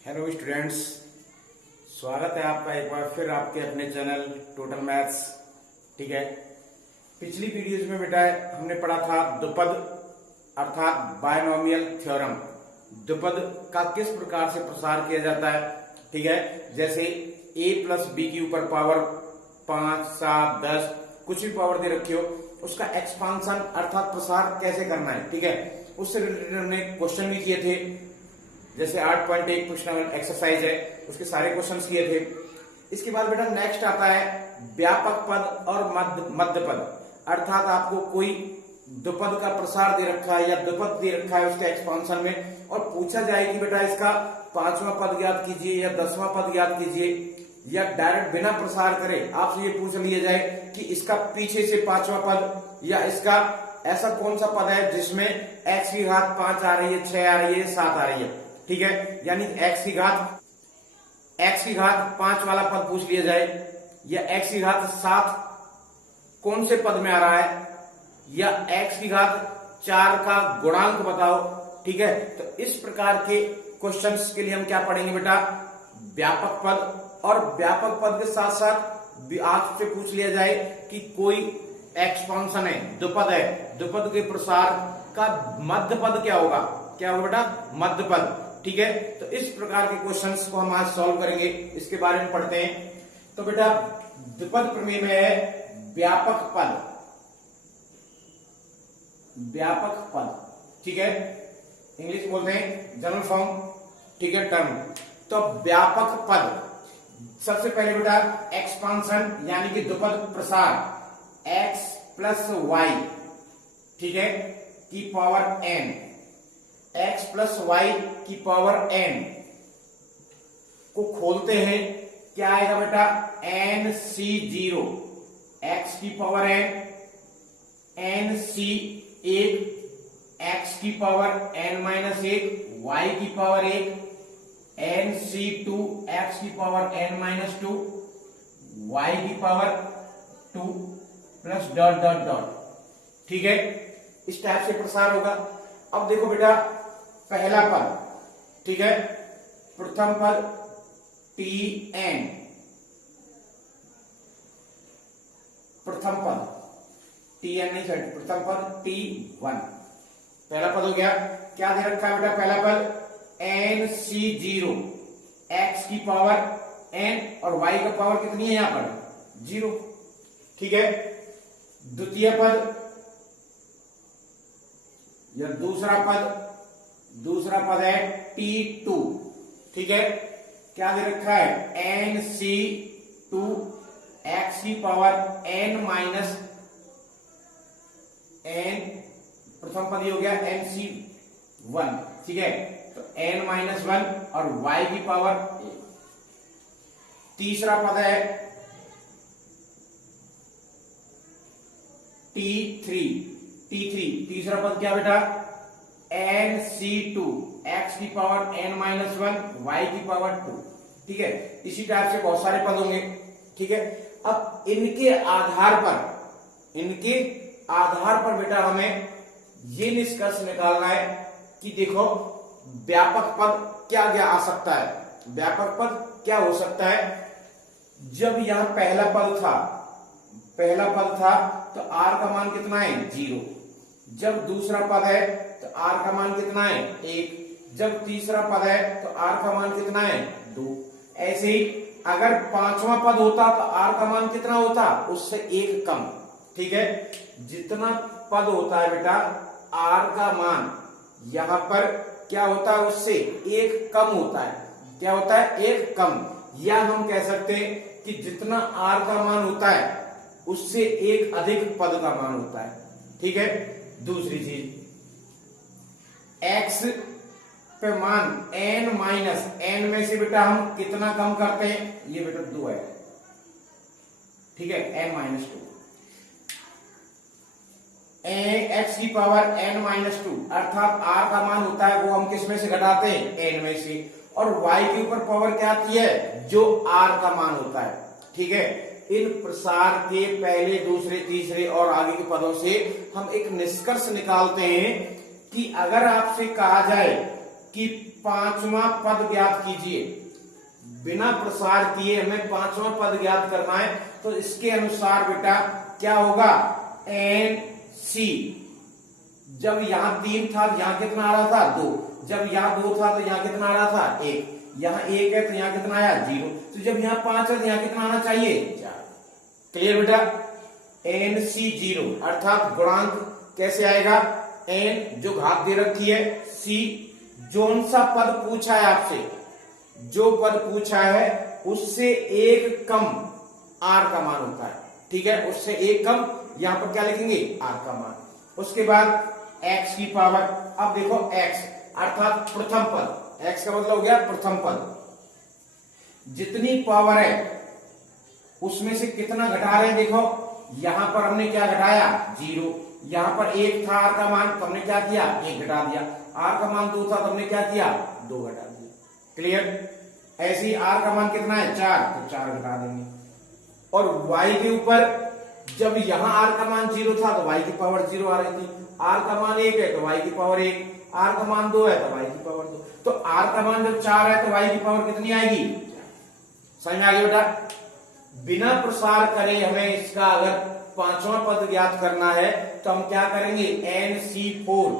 Hello students, स्वागत है आपका एक बार फिर आपके अपने चैनल टोटल मैथ्स। ठीक है, पिछली वीडियोज में बेटा हमने पढ़ा था द्विपद अर्थात बायनोमियल थ्योरम। द्विपद का किस प्रकार से प्रसार किया जाता है। ठीक है, जैसे a प्लस बी के ऊपर पावर 5, 7, 10 कुछ भी पावर दे रखी हो, उसका एक्सपांशन अर्थात प्रसार कैसे करना है। ठीक है, उससे रिलेटेड हमने क्वेश्चन भी किए थे। जैसे 8.1 क्वेश्चन एक्सरसाइज है, उसके सारे क्वेश्चंस किए थे। इसके बाद बेटा नेक्स्ट आता है व्यापक पद और मध्य पद, अर्थात आपको कोई द्विपद का प्रसार दे रखा है या द्विपद दे रखा है उसके एक्सपांशन में, और पूछा जाए कि बेटा इसका 5वां पद ज्ञात कीजिए या 10वां पद ज्ञात कीजिए, या डायरेक्ट बिना प्रसार करे आपसे ये पूछ लिया जाए कि इसका पीछे से 5वां पद या इसका ऐसा कौन सा पद है जिसमें x की घात 5 आ रही है, 6 आ रही है, 7 आ रही है। ठीक है, यानी x की घात 5 वाला पद पूछ लिया जाए, या x की घात 7 कौन से पद में आ रहा है, या x की घात 4 का गुणांक बताओ। ठीक है, तो इस प्रकार के क्वेश्चंस के लिए हम क्या पढ़ेंगे बेटा, व्यापक पद। और व्यापक पद के साथ साथ आपसे पूछ लिया जाए कि कोई एक्सपांशन है, द्विपद है, द्विपद के प्रसार का मध्य पद क्या होगा, क्या होगा बेटा, मध्य पद। ठीक है, तो इस प्रकार के क्वेश्चंस को हम आज सॉल्व करेंगे, इसके बारे में पढ़ते हैं। तो बेटा द्विपद प्रमेय में है व्यापक पद, व्यापक पद। ठीक है, इंग्लिश बोलते हैं जनरल फॉर्म। ठीक है, टर्म। तो व्यापक पद, सबसे पहले बेटा एक्सपांशन यानी कि द्विपद प्रसार x प्लस वाई, ठीक है, की power n, x plus y की पावर n को खोलते हैं, क्या आएगा बेटा, nc0 x की पावर n, nc1 x की पावर n माइनस 1 y की पावर 1, nc2 x की पावर n माइनस 2 y की power 2 plus dot dot dot. ठीक है, इस टाइप से प्रसार होगा। अब देखो बेटा पहला पद, ठीक है, प्रथम पद tn, प्रथम पद tn नहीं सर, प्रथम पद t1, पहला पद हो गया। क्या दे रखा है बेटा, पहला पद nc0 x की पावर n और y का पावर कितनी है यहां पर, 0। ठीक है, द्वितीय पद या दूसरा पद है t2। ठीक है, क्या दे रखा है, nc2 x की पावर n माइनस n, प्रथम पद ही हो गया nc1। ठीक है, तो n माइनस 1 और y की पावर 1। तीसरा पद है t3, तीसरा पद क्या बेटा, nc2 x की पावर n माइनस 1 y की पावर 2। ठीक है, इसी टाइप से बहुत सारे पद होंगे। ठीक है, अब इनके आधार पर बेटा हमें ये निष्कर्ष निकालना है कि देखो व्यापक पद क्या क्या आ सकता है, व्यापक पद क्या हो सकता है। जब यहां पहला पद था तो r का मान कितना है, 0। जब दूसरा पद है तो r का मान कितना है, 1। जब तीसरा पद है तो r का मान कितना है, 2। ऐसे ही अगर पांचवा पद होता तो r का मान कितना होता, उससे 1 कम। ठीक है, जितना पद होता है बेटा r का मान यहां पर क्या होता है, उससे 1 कम होता है। क्या होता है, 1 कम। या हम कह सकते हैं कि जितना r का मान होता है उससे 1 अधिक पद का मान होता है। ठीक है, दूसरी चीज x पे मान n माइनस n में से बेटा हम कितना कम करते हैं, ये बेटा 2 है। ठीक है, n माइनस 2, x की पावर n माइनस 2 अर्थात r का मान होता है वो हम किस में से घटाते हैं, n में से, और y के ऊपर पावर क्या आती है, जो r का मान होता है। ठीक है, इन प्रसार के पहले, दूसरे, तीसरे और आगे के पदों से हम एक निष्कर्ष निकालते हैं कि अगर आपसे कहा जाए कि पांचवा पद ज्ञात कीजिए। बिना प्रसार किए हमें पांचवा पद ज्ञात करना है, तो इसके अनुसार बेटा क्या होगा, एन सी। जब यहां 3 था यहां कितना आ रहा था, 2। जब यहां 2 था तो यहां कितना आ रहा था, 1। यहां 1 है तो यहां कितना आया, 0। तो जब यहां 5 है तो यहां कितना आना चाहिए, 4। क्लियर बेटा। एन सी 0 अर्थात गुणांक कैसे आएगा, एन जो घात दे रखी है, सी जोन सा पद पूछा है आपसे, जो पद पूछा है उससे एक कम आर का मान होता है। ठीक है, उससे एक कम, यहां पर क्या लिखेंगे, आर का मान। उसके बाद x की पावर, अब देखो x अर्थात प्रथम पद, x का मतलब हो गया प्रथम पद। जितनी पावर है उसमें से कितना घटा रहे हैं, देखो यहां पर हमने क्या घटाया, 0। यहां पर 1 था आर का मान, तो हमने क्या किया, 1 घटा दिया। आर का मान 2 था तो हमने क्या किया, 2 घटा दिया। क्लियर। ऐसे ही आर का मान कितना है, 4, तो 4 घटा देंगे। और y के ऊपर जब यहां आर का मान 0 था तो y की पावर 0 आ रही थी। आर का मान 1 है तो y की पावर 1, आर का मान 2 है तो y की पावर 2। तो आर का मान जब 4 है तो y की पावर कितनी आएगी, 4। समझ में आ गया बेटा। बिना प्रसार करे हमें इसका अगर पांचवा पद ज्ञात करना है तो हम क्या करेंगे, NC4,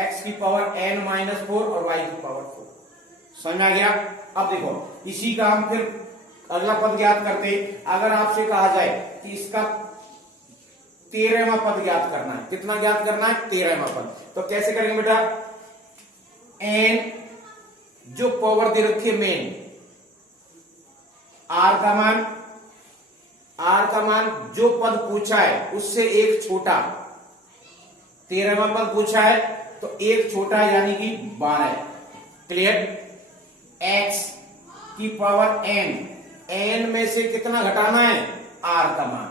x की पावर n-4 और y की पावर 4। समझ में आ गया। अब देखो इसी का हम फिर अगला पद ज्ञात करते। अगर आपसे कहा जाए कि इसका 13वां पद ज्ञात करना है, कितना ज्ञात करना है, 13वां पद, तो कैसे करेंगे बेटा, n जो पावर दे रखी है मेन, आर का मान जो पद पूछा है उससे एक छोटा, 13वां पद पूछा है तो एक छोटा यानी कि 12। क्लियर। x की पावर n, n में से कितना घटाना है, r का मान।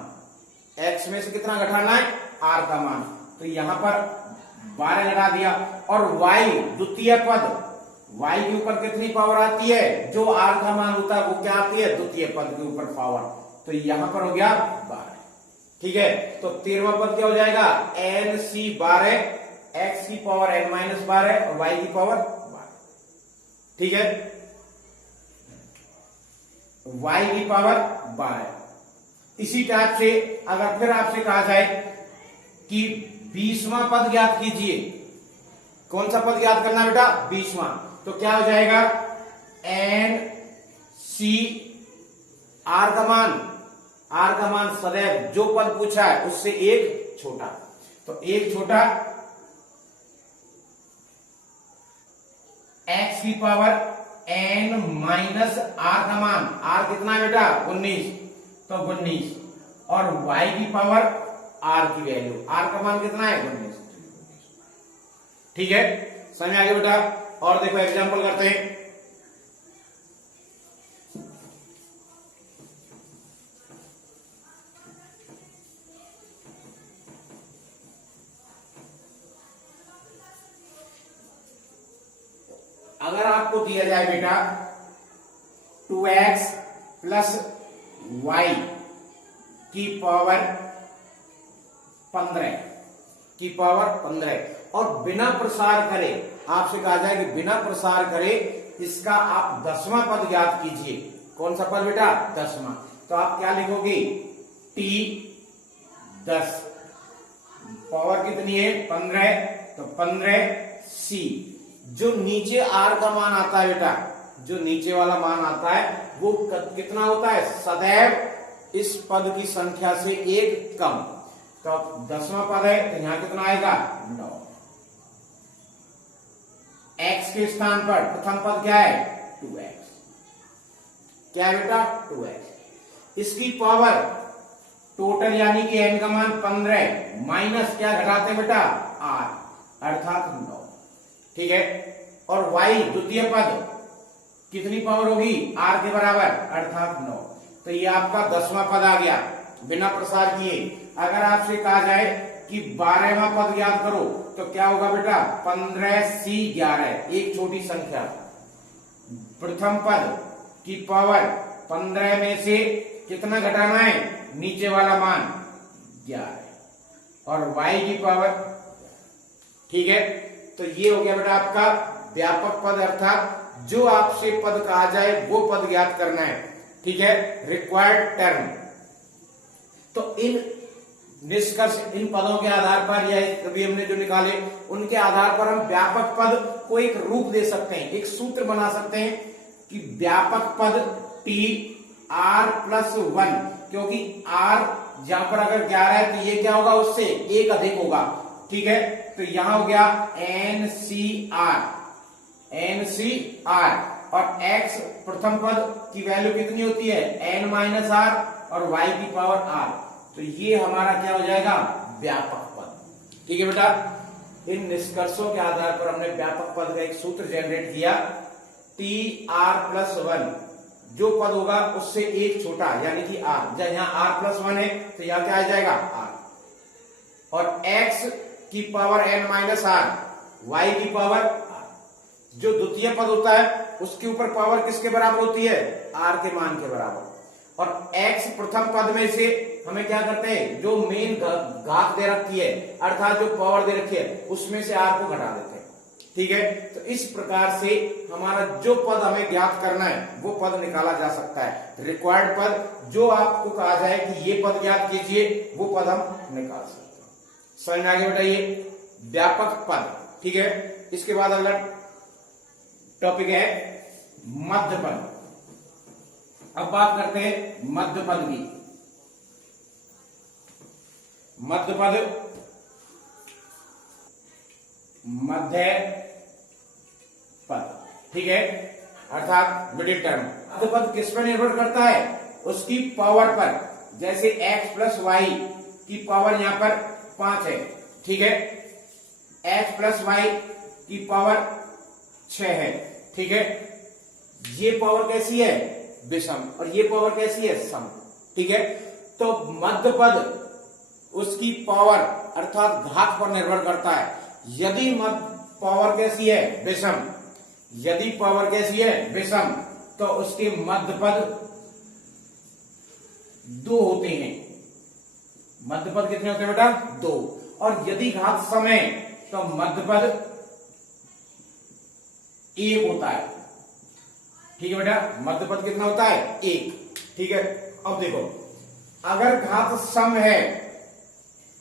x में से कितना घटाना है, r का मान, तो यहां पर 12 घटा दिया। और y द्वितीय पद, y के ऊपर कितनी पावर आती है, जो r का मान होता है वो क्या आती है, द्वितीय पद के ऊपर पावर, तो यहां पर हो गया 12। ठीक है, तो 13वां पद क्या हो जाएगा, NC12, x की पावर n-12 और y की पावर 12। ठीक है, y की पावर 12। इसी टाइप से अगर फिर आपसे कहा जाए कि 20वां पद ज्ञात कीजिए, कौन सा पद ज्ञात करना बेटा, 20वां, तो क्या हो जाएगा, NC आर का मान सदैव जो पद पूछा है उससे एक छोटा, तो एक छोटा, x की पावर n-r का मान, r कितना है बेटा, 19, तो 19, और y की पावर r की वैल्यू, r का मान कितना है, 19। ठीक है, समझ में आ गया बेटा। और देखो एग्जांपल करते हैं। अगर आपको दिया जाए बेटा 2x प्लस y की पावर 15 की पावर 15 और बिना प्रसार करे, आपसे कहा जाए कि बिना प्रसार करे इसका आप 10वां पद ज्ञात कीजिए। कौन सा पद बेटा, 10वां, तो आप क्या लिखोगे, t 10, पावर कितनी है, 15, तो 15c। जो नीचे r का मान आता है बेटा, जो नीचे वाला मान आता है वो कितना होता है, सदैव इस पद की संख्या से एक कम। तो 10वां पद है तो यहां कितना आएगा, 9। x के स्थान पर प्रथम पद क्या है, 2x। क्या है बेटा, 2x। इसकी पावर टोटल यानी कि n का मान 15 माइनस क्या घटाते बेटा, r, अर्थात 9। ठीक है, और y द्वितीय पद कितनी पावर होगी, r के बराबर, अर्थात 9। तो ये आपका 10वां पद आ गया बिना प्रसार किए। अगर आपसे कहा जाए कि 12वां पद ज्ञात करो तो क्या होगा बेटा, 15c11, एक छोटी संख्या, प्रथम पद की पावर 15 में से कितना घटाना है, नीचे वाला मान 11, और y की पावर। ठीक है, तो ये हो गया बेटा आपका व्यापक पद अर्थात जो आपसे पद कहा जाए वो पद ज्ञात करना है, ठीक है, रिक्वायर्ड टर्म। तो इन निष्कर्ष, इन पदों के आधार पर या कभी हमने जो निकाले उनके आधार पर हम व्यापक पद को एक रूप दे सकते हैं, एक सूत्र बना सकते हैं कि व्यापक पद टी आर प्लस वन, क्योंकि आर जहां पर अगर 11 है तो ये क्या होगा, उससे एक अधिक होगा, ठीक है। तो यहां हो गया एन सी आर और एक्स प्रथम पद की वैल्यू कितनी होती है, एन माइनस आर और वाई की पावर आर। तो ये हमारा क्या हो जाएगा, व्यापक पद, ठीक है बेटा। इन निष्कर्षों के आधार पर हमने व्यापक पद का एक सूत्र जनरेट किया, टी आर प्लस वन, जो पद होगा उससे एक छोटा यानी कि आर, जब यहाँ आर प्लस वन है तो यहाँ क्या आ जाएगा आर, और एक्स की power N minus are, Y की पावर आर। जो द्वितीय पद होता है उसके ऊपर पावर किसके बराबर होती है, आर के मान के बराबर। और एक्स प्रथम पद में से हमें क्या करते हैं, जो मेन घात दे रखी है अर्थात जो पावर दे रखी है उसमें से आर को घटा देते हैं, ठीक है। तो इस प्रकार से हमारा जो पद हमें ज्ञात करना है वो पद निकाला जा सकता है। रिक्वायर्ड पद जो आपको कहा जाए कि ये पद ज्ञात कीजिए, वो पद हम निकाल सकते हैं। समझ में आगे बेटा, ये व्यापक पद, ठीक है। इसके बाद अगला टॉपिक है मध्य पद। अब बात करते हैं मध्य पद की। मध्य पद, मध्य पद, ठीक है, अर्थात मिडिल टर्म। मध्य पद किस पर निर्भर करता है, उसकी पावर पर। जैसे x प्लस वाई की पावर यहां पर 5 है, ठीक है, x प्लस वाई की पावर 6 है, ठीक है। ये पावर कैसी है, विषम, और ये पावर कैसी है, सम, ठीक है। तो मध्य पद उसकी पावर अर्थात घात पर निर्भर करता है। यदि पावर कैसी है, विषम, यदि पावर कैसी है, विषम, तो उसके मध्य पद 2 होते हैं। मध्य पद कितने होते हैं बेटा, 2। और यदि घात सम है तो मध्य पद 1 होता है, ठीक है बेटा। मध्य पद कितना होता है, 1, ठीक है। अब देखो, अगर घात सम है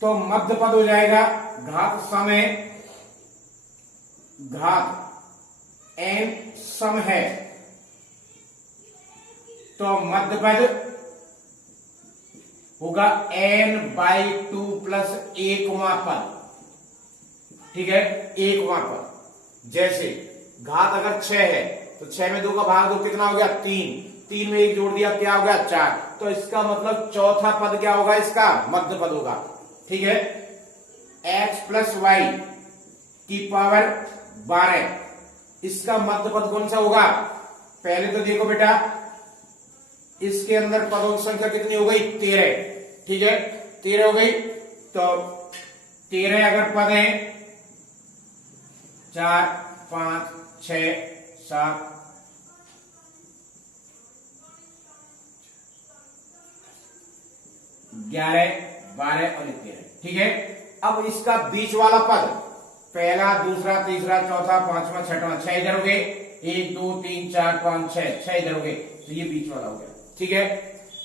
तो मध्य पद हो जाएगा, घात सम है, घात n सम है तो मध्य पद होगा n/2 प्लस 1वां पद, ठीक है, 1वां पद। जैसे घात अगर 6 है तो 6 में 2 का भाग 2 कितना हो गया, 3 में 1 जोड़ दिया क्या हो गया, 4। तो इसका मतलब चौथा पद क्या होगा, इसका मध्य पद होगा, ठीक है। x प्लस वाई की पावर 12, इसका मध्य पद कौन सा होगा। पहले तो देखो बेटा, इसके अंदर पदों की संख्या कितनी हो गई, 13, ठीक है, 13 हो गई। तो 13 अगर पद है, 4, 5, 6, 7, 11, 12 और 13, ठीक है। अब इसका बीच वाला पद, पहला, दूसरा, तीसरा, चौथा, पांचवा, छठवां, 6 इधर हो गए, 1, 2, 3, 4, 5, 6 इधर हो गए, तो ये बीच वाला हो गया, ठीक है।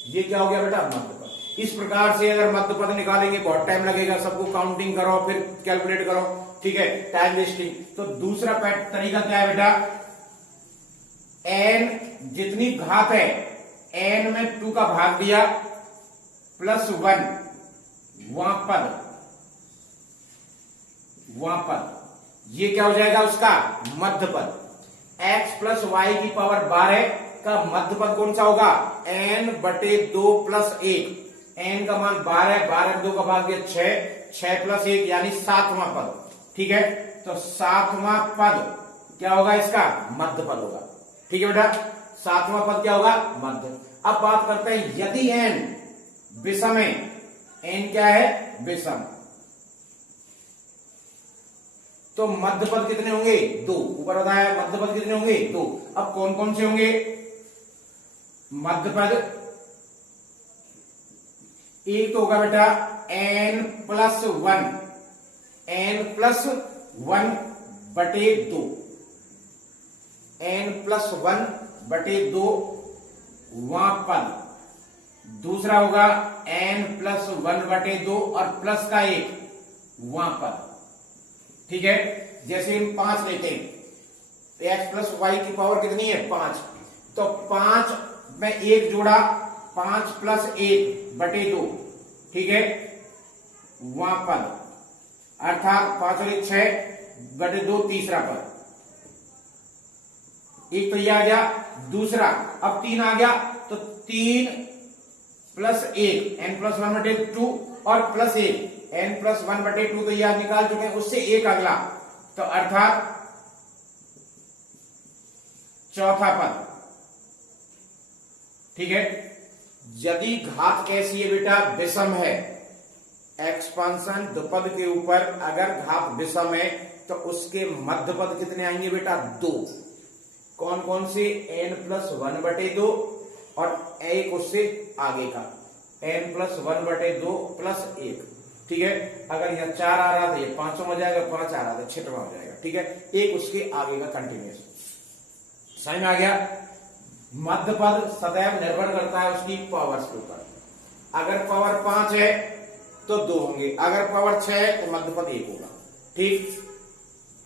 ये क्या हो गया बेटा, मध्य पद। इस प्रकार से अगर मध्य पद निकालेंगे बहुत टाइम लगेगा, सबको काउंटिंग करो फिर कैलकुलेट करो, ठीक है, टाइम वेस्टिंग। तो दूसरा तरीका क्या है बेटा, n जितनी घात है, n में 2 का भाग दिया प्लस 1, वहां पद, ये क्या हो जाएगा उसका मध्य पद। x प्लस वाई की पावर 12 का मध्य पद कौन सा होगा, n/2 प्लस 1। n का मान 12, 12 में 2 का भाग दिया 6, 6 प्लस 1 यानी 7वां पद, ठीक है। तो 7वां पद क्या होगा, इसका मध्य पद होगा, ठीक है बेटा। 7वां पद क्या होगा, मध्य। अब बात करते हैं, यदि n विषम है, n क्या है, विषम, तो मध्य पद कितने होंगे, 2। ऊपर बताया मध्य पद कितने होंगे, 2। अब कौन कौन से होंगे मध्य पद, एक तो होगा बेटा n+1, n+1/2, n+1/2 वहां पद, दूसरा होगा n+1/2 और प्लस का 1 वहां पद। ठीक है, जैसे हम 5 लेते हैं, x+y की पावर कितनी है 5, तो 5 में 1 जोड़ा 5+1/2, ठीक है, वहां पद, अर्थात 5 और 1 6/2 तीसरा पद। एक तो ये आ गया, दूसरा अब 3 आ गया तो 3+1 n+1/2 और +1 n+1/2, तो ये आप निकाल चुके हैं, उससे एक अगला, तो अर्थात चौथा पद। ठीक है, यदि घात कैसी है बेटा, विषम है, एक्सपांशन द्विपद के ऊपर अगर घात विषम है तो उसके मध्य पद कितने आएंगे बेटा 2। कौन कौन से, n+1/2 और एक उससे आगे का n+1/2 + 1। ठीक है, अगर यह 4 आ रहा था ये 5वां हो जाएगा, 5 आ रहा था 6वां हो जाएगा। ठीक है, एक उसके आगे का कंटिन्यूस। समझ में आ गया। मध्य पद सदैव निर्भर करता है उसकी पावर्स के ऊपर। अगर पावर 5 है तो 2 होंगे, अगर पावर 6 है तो मध्य पद 1 होगा। ठीक,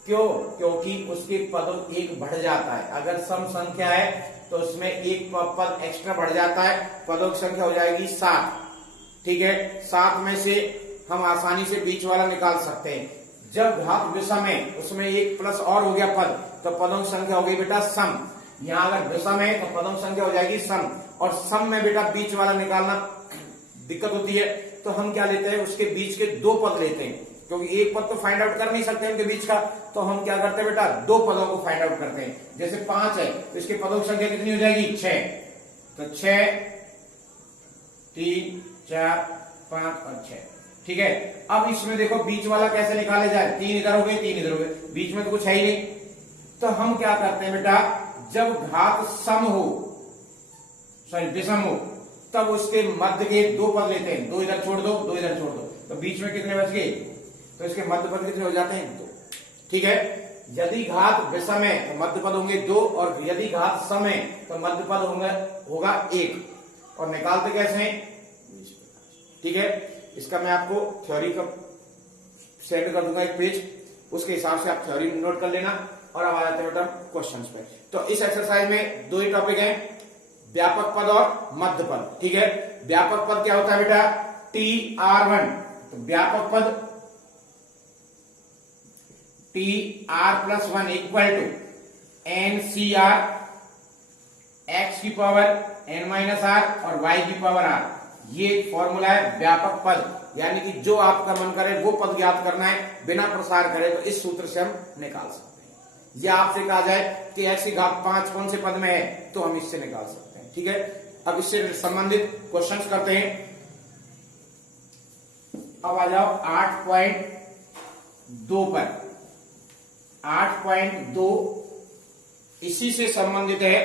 क्यों, क्योंकि उसके पद 1 बढ़ जाता है। अगर सम संख्या है तो उसमें एक पद एक्स्ट्रा बढ़ जाता है, पदों की संख्या हो जाएगी 7। ठीक है, 7 में से हम आसानी से बीच वाला निकाल सकते हैं। जब घात विषम है उसमें एक प्लस और हो गया पद, तो पदों की संख्या हो गई बेटा सम। यहां अगर विषम है तो पदों की संख्या हो जाएगी सम, और सम में बेटा बीच वाला निकालना दिक्कत होती है, तो हम क्या लेते हैं, उसके बीच के 2 पद लेते हैं, क्योंकि एक पद तो फाइंड आउट कर नहीं सकते उनके बीच का, तो हम क्या करते हैं बेटा 2 पदों को फाइंड आउट करते हैं। जैसे 5 है तो इसके पदों की संख्या कितनी हो जाएगी 6, तो 6 3 4 5 और 6। ठीक है, अब इसमें देखो बीच वाला कैसे निकाले जाए, 3 इधर हो गए 3 इधर हो गए, बीच में तो कुछ है ही नहीं, तो हम क्या करते हैं बेटा, जब घात सम हो, सॉरी विषम हो, तब उसके मध्य के 2 पद लेते हैं, 2 इधर छोड़ दो 2 इधर छोड़ दो, तो बीच में कितने बच गए, तो इसके मध्य पद कितने हो जाते हैं 2। ठीक है, यदि घात विषम है तो मध्य पद होंगे 2, और यदि घात सम है तो मध्य पद होगा 1। और निकालते कैसे हैं, ठीक है, इसका मैं आपको थ्योरी का सेंड कर दूंगा एक पेज, उसके हिसाब से आप थ्योरी नोट कर लेना। और अब आ जाते हैं बेटा क्वेश्चंस पे। तो इस एक्सरसाइज में 2 ही टॉपिक हैं, व्यापक पद और मध्य पद। ठीक है, व्यापक पद क्या होता है बेटा, TR1, तो व्यापक पद TR+1 equal to NCR, x की पावर n-r और y की पावर r। ये फॉर्मूला है व्यापक पद, यानी कि जो आपका मन करे वो पद ज्ञात करना है बिना प्रसार करे, तो इस सूत्र से हम निकाल सकते हैं। या आपसे कहा जाए कि x की घात 5 कौन से पद में है, तो हम इससे निकाल सकते हैं। ठीक है, अब इससे संबंधित क्वेश्चंस करते हैं। अब आ जाओ 8.2 पर। 8.2 इसी से संबंधित है।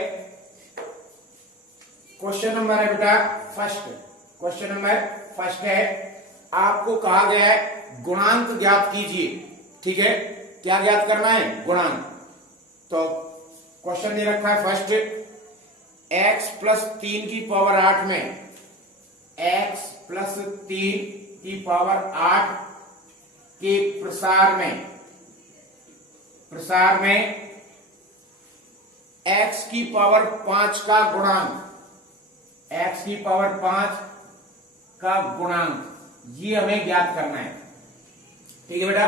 क्वेश्चन नंबर है बेटा फर्स्ट, क्वेश्चन नंबर फर्स्ट है, आपको कहा गया है गुणांक ज्ञात कीजिए। ठीक है, क्या ज्ञात करना है, गुणांक। तो क्वेश्चन दे रखा है फर्स्ट, x+3 की पावर 8 में x+3 की पावर 8 के प्रसार में x की पावर 5 का गुणांक, x की पावर 5 का गुणांक, ये हमें ज्ञात करना है। ठीक है बेटा,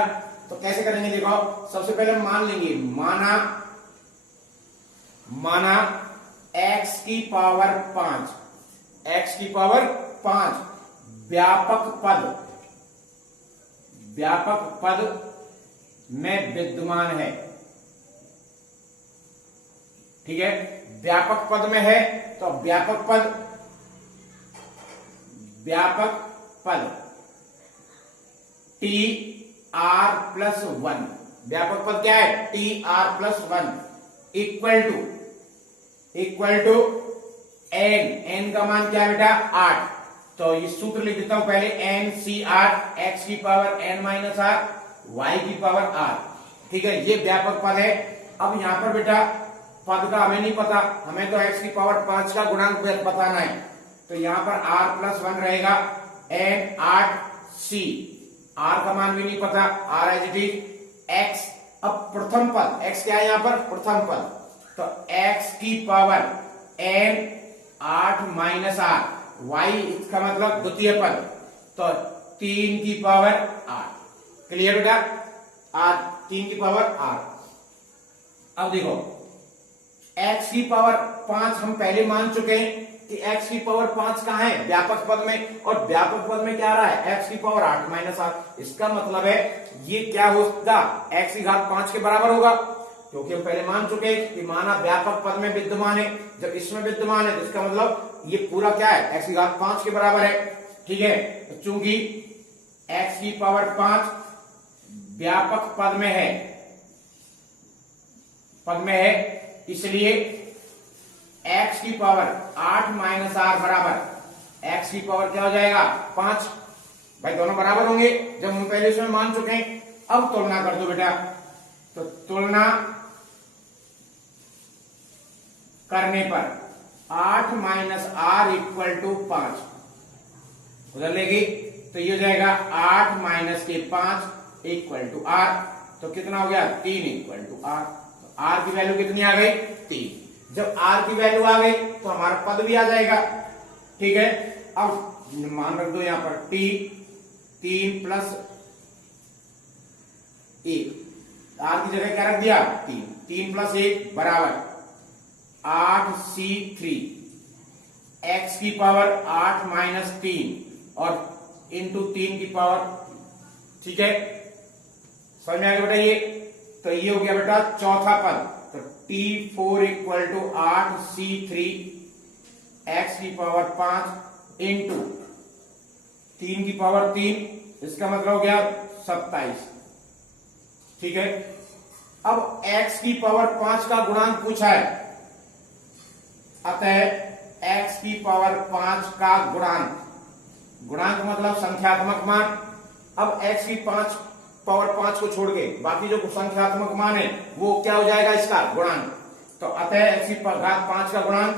तो कैसे करेंगे, देखो सबसे पहले मान लेंगे, माना x की पावर 5, x की पावर 5 व्यापक पद में विद्यमान है। ठीक है, व्यापक पद में है, तो व्यापक पद TR+1, व्यापक पद क्या है, TR+1 इक्वल टू n का मान क्या है बेटा 8। तो ये सूत्र लिख देता हूं पहले, NCR, x की पावर n-r, y की पावर r। ठीक है, ये व्यापक पद है। अब यहां पर बेटा पद का हमें नहीं पता, हमें तो x की पावर 5 का गुणांक बताना है। तो यहां पर r+1 रहेगा एन 8c, r का मान भी नहीं पता, r as it is x। अब प्रथम पद x क्या है यहां पर, प्रथम पद, तो x की power n 8 minus r, y इसका मतलब द्वितीय पद, तो 3 की पावर 8। क्लियर बेटा, r 3 की पावर 8। अब देखो x की पावर 5 हम पहले मान चुके हैं कि x की पावर 5 कहां है, व्यापक पद में, और व्यापक पद में क्या आ रहा है, x की पावर 8 माइनस 8। इसका मतलब है ये क्या होगा, x की घात 5 के बराबर होगा, क्योंकि हम पहले मान चुके हैं कि माना व्यापक पद में विद्यमान है, जब इसमें विद्यमान है तो इसका मतलब ये पूरा क्या है, x की घात 5 के बराबर है। ठीक है, तो चूंकि x की पावर 5 व्यापक पद में है, इसलिए x की पावर 8 माइनस r बराबर x की पावर क्या हो जाएगा, 5। भाई दोनों बराबर होंगे, जब हम पहले इसमें मान चुके हैं। अब तुलना कर दो बेटा, तो तुलना करने पर 8 माइनस r इक्वल टू 5 उधर लेगी, तो ये हो जाएगा 8 माइनस के 5 इक्वल टू r, तो कितना हो गया, 3 इक्वल टू r। r की वैल्यू कितनी आ गई, 3। जब r की वैल्यू आ गई तो हमारा पद भी आ जाएगा। ठीक है, अब मान रख दो यहां पर t 3 प्लस 1, r की जगह क्या रख दिया, 3, 3 प्लस 1 बराबर 8c3, x की पावर 8 माइनस 3 और इंटू 3 की पावर। ठीक है, समझ में आ गया बेटा ये, तो ये हो गया बेटा चौथा पद, तो t4 equal to 8c3 x की पावर 5 इंटू 3 की पावर 3, इसका मतलब हो गया 27। ठीक है, अब x की पावर 5 का गुणांक पूछा है, अतः x की पावर 5 का गुणांक, गुणांक मतलब संख्यात्मक मान। अब x की पावर 5 को छोड़ के बाकी जो संख्यात्मक मान है वो क्या हो जाएगा, इसका गुणांक। तो अतः x की घात 5 का गुणांक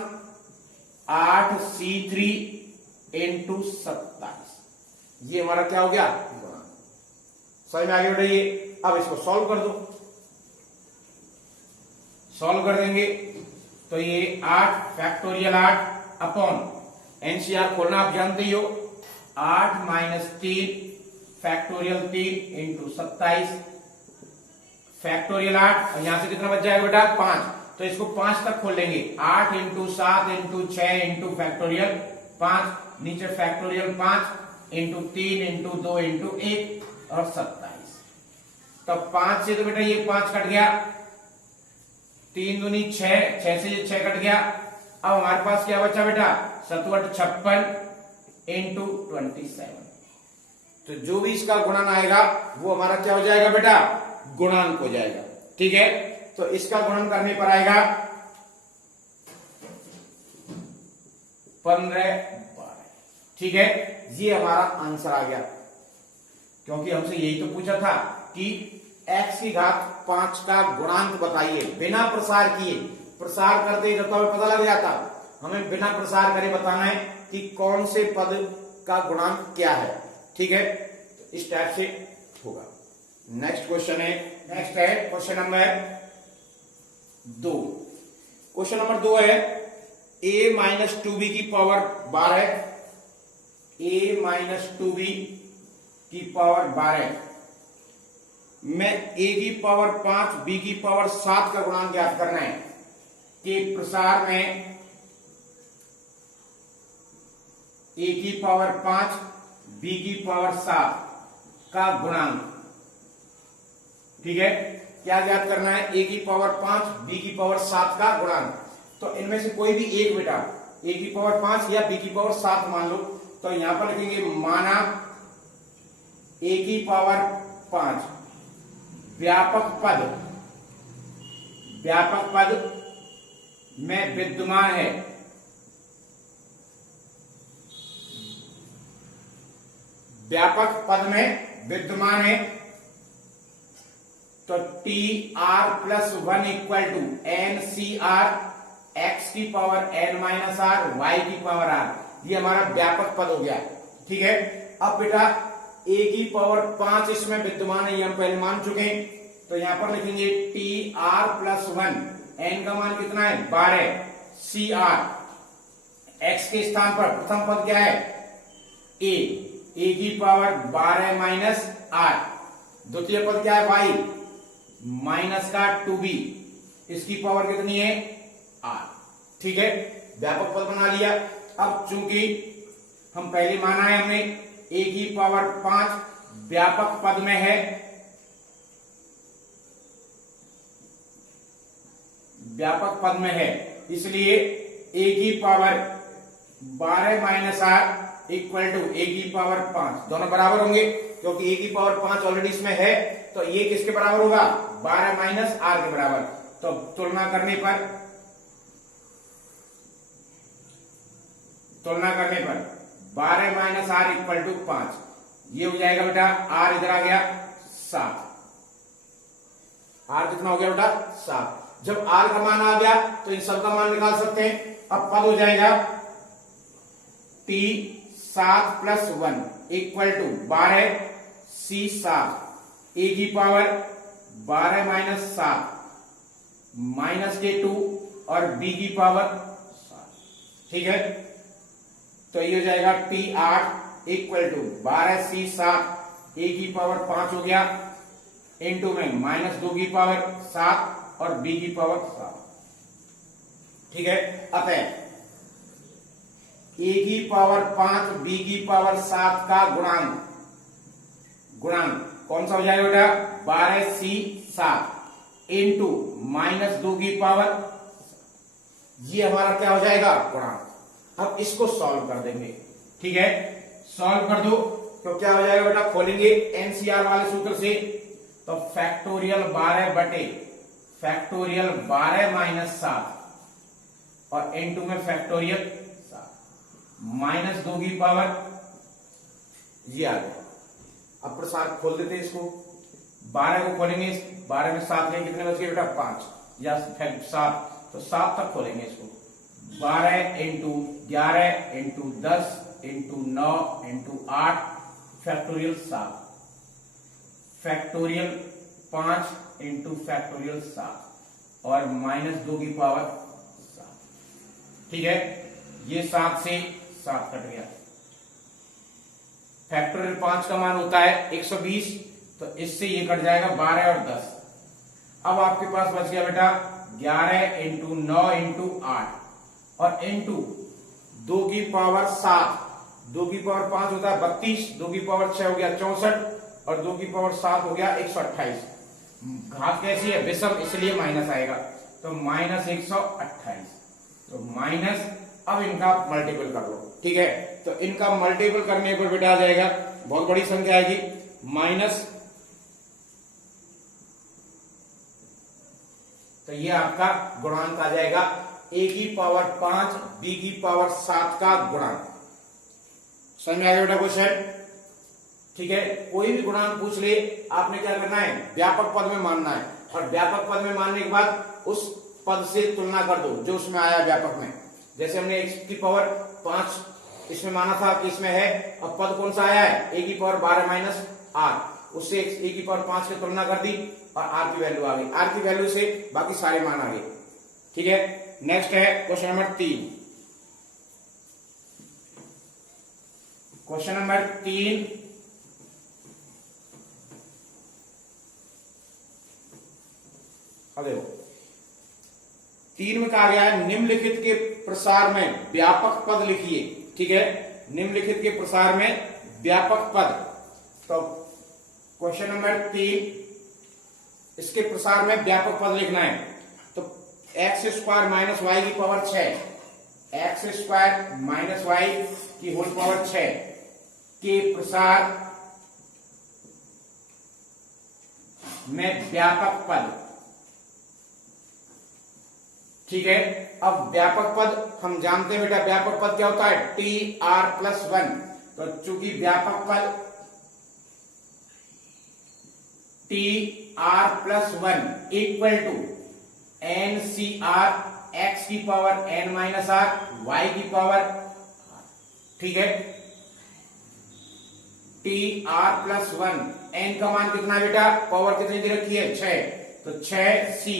8c3 इंटू 27, ये हमारा क्या हो गया, गुणांक। समझ में आ गया बेटा ये। अब इसको सॉल्व कर दो, सॉल्व कर देंगे तो ये 8 फैक्टोरियल 8 अपॉन एनसीआर खोलना आप जानते ही हो, 8 माइनस 3 फैक्टोरियल 3 इंटू 27 फैक्टोरियल 8, यहां से कितना बच जाएगा बेटा, 5, तो इसको 5 तक खोल लेंगे, 8 इंटू 7 इंटू 6 इंटू फैक्टोरियल 5, नीचे फैक्टोरियल 5 इंटू 3 इंटू 2 इंटू 1 और 27। तो 5 से तो बेटा ये 5 कट गया, 3 दूनी 6, 6 से ये 6 कट गया। अब हमारे पास क्या बचा बेटा, 7 56 इंटू 27, तो जो भी इसका गुणन आएगा वो हमारा क्या हो जाएगा बेटा, गुणांक हो जाएगा। ठीक है, तो इसका गुणन करने पर आएगा 15/12। ठीक है, ये हमारा आंसर आ गया, क्योंकि हमसे यही तो पूछा था कि x की घात 5 का गुणांक बताइए, बिना प्रसार किए। प्रसार करते ही तो हमें पता लग जाता, हमें बिना प्रसार करे बताना है कि कौन से पद का गुणांक क्या है। ठीक है, इस टाइप से होगा। नेक्स्ट क्वेश्चन है क्वेश्चन नंबर 2। क्वेश्चन नंबर 2 है a माइनस 2b की पावर 12, a माइनस 2b की पावर 12 में a की पावर 5 b की पावर 7 का गुणांक ज्ञात करना है कि प्रसार में a की पावर 5 b की पावर 7 का गुणांक। ठीक है, क्या ज्ञात करना है, a की पावर 5 b की पावर 7 का गुणांक। तो इनमें से कोई भी एक बेटा a की पावर 5 या b की पावर 7 मान लो, तो यहां पर लिखेंगे माना a की पावर 5 व्यापक पद में विद्यमान है, व्यापक पद में विद्यमान है, तो T R plus one equal to N C R x की power N minus R Y की पावर आर, ये हमारा व्यापक पद हो गया। ठीक है, अब बेटा ए की पावर 5 इसमें विद्यमान है, ये हम पहले मान चुके हैं, तो यहां पर लिखेंगे t are plus one, N का मान कितना है 12, सी आर एक्स के स्थान पर प्रथम पद क्या है ए की पावर 12 माइनस आर, द्वितीय पद क्या है वाई माइनस का 2b, इसकी पावर कितनी है आर। ठीक है, व्यापक पद बना लिया। अब चूंकि हम पहले माना है हमने ए की पावर 5 व्यापक पद में है, व्यापक पद में है, इसलिए ए की power 12 minus R equal to A की पावर 5, दोनों बराबर होंगे क्योंकि ए की पावर 5 ऑलरेडी इसमें है, तो ये किसके बराबर होगा 12 माइनस आर के बराबर। तो तुलना करने पर 12 माइनस आर इक्वल टू 5, ये हो जाएगा बेटा आर इधर आ गया 7, आर कितना हो गया बेटा 7। जब आर का मान आ गया तो इन सब का मान निकाल सकते हैं। अब पद हो जाएगा टी 7 प्लस 1 इक्वल टू 12 सी 7 ए की पावर 12 माइनस 7 माइनस के 2 और बी की पावर 7। ठीक है, तो ये हो जाएगा टी 8 इक्वल टू 12 सी 7 ए की पावर 5 हो गया इनटू में माइनस 2 की पावर 7 और b की पावर 7। ठीक है, अतः a की पावर 5 b की पावर 7 का गुणांक कौन सा हो जाएगा बेटा 12 सी 7 इंटू माइनस 2 की पावर, ये हमारा क्या हो जाएगा गुणांक। अब इसको सॉल्व कर देंगे। ठीक है, सॉल्व कर दो तो क्या हो जाएगा बेटा, खोलेंगे एनसीआर वाले सूत्र से, तो फैक्टोरियल 12 बटे फैक्टोरियल 12 माइनस 7 और n2 में फैक्टोरियल 7 माइनस 2 की पावर, ये आ गया। अब प्रसार खोल देते हैं इसको, 12 को खोलेंगे, 12 में 7 लेंगे, कितने बच गए बेटा 5 या 7, तो 7 तक खोलेंगे इसको। 12 into 11 into 10 into 9 into 8 factorial 7 factorial 5 into factorial 7 और माइनस 2 की पावर 7। ठीक है, ये 7 से 7 कट गया। फैक्टोरियल 5 का मान होता है 120, तो इससे ये कट जाएगा 12 और 10। अब आपके पास बच गया बेटा 11 इंटू 9 इंटू 8 और इंटू 2 की पावर 7, 2 की पावर 5 होता है 32, 2 की पावर 6 हो गया 64 और 2 की पावर 7 हो गया 128। घात कैसी है विषम, इसलिए माइनस आएगा, तो माइनस 128। तो माइनस, अब इनका मल्टीपल कर लो। ठीक है, तो इनका मल्टीपल करने पर बेटा आ जाएगा, बहुत बड़ी संख्या आएगी, माइनस, तो ये आपका गुणांक आ जाएगा a की पावर 5 b की पावर 7 का गुणांक। समझ में आ गया बेटा क्वेश्चन। ठीक है, कोई भी गुणांक पूछ ले, आपने क्या करना है व्यापक पद में मानना है, और व्यापक पद में मानने के बाद उस पद से तुलना कर दो जो उसमें आया व्यापक में। जैसे हमने x की पावर 5 इसमें माना था कि इसमें है, अब पद कौन सा आया है a की पावर 12 माइनस आर, उससे a की पावर 5 की तुलना कर दी और r की वैल्यू आ गई, r की वैल्यू से बाकी सारे मान आ गए। ठीक है, नेक्स्ट है क्वेश्चन नंबर 3। क्वेश्चन नंबर 3, देखो 3 में कहा गया है निम्नलिखित के प्रसार में व्यापक पद लिखिए। ठीक है, निम्नलिखित के प्रसार में व्यापक पद, तो क्वेश्चन नंबर 3, इसके प्रसार में व्यापक पद लिखना है। तो एक्स स्क्वायर माइनस वाई की power 6, x square minus y की होल पावर 6 के प्रसार में व्यापक पद। ठीक है, अब व्यापक पद हम जानते हैं बेटा, व्यापक पद क्या होता है टी आर प्लस 1, तो चूंकि व्यापक पद T are plus one equal to N C R x की power N minus R Y की पावर, ठीक है। T are plus one, N का मान कितना बेटा, पावर कितनी दे रखी है 6, तो 6 सी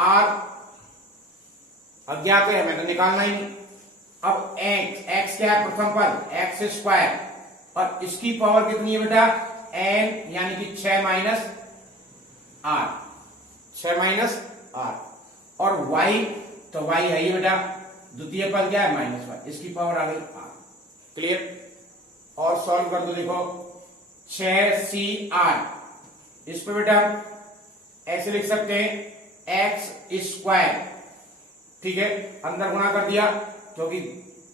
आर अज्ञात है, हमें तो निकालना ही नहीं। अब एक्स क्या है, प्रथम पद एक्स स्क्वायर, और इसकी पावर कितनी है बेटा एन, यानी कि 6 माइनस आर, 6 माइनस आर, और y, तो y है ये बेटा, द्वितीय पद क्या है माइनस वाई, इसकी पावर आ गई आर। क्लियर, और सॉल्व कर दो, देखो 6 सी आर, इस पे बेटा ऐसे लिख सकते हैं एक्स स्क्वायर, ठीक है, अंदर गुणा कर दिया, क्योंकि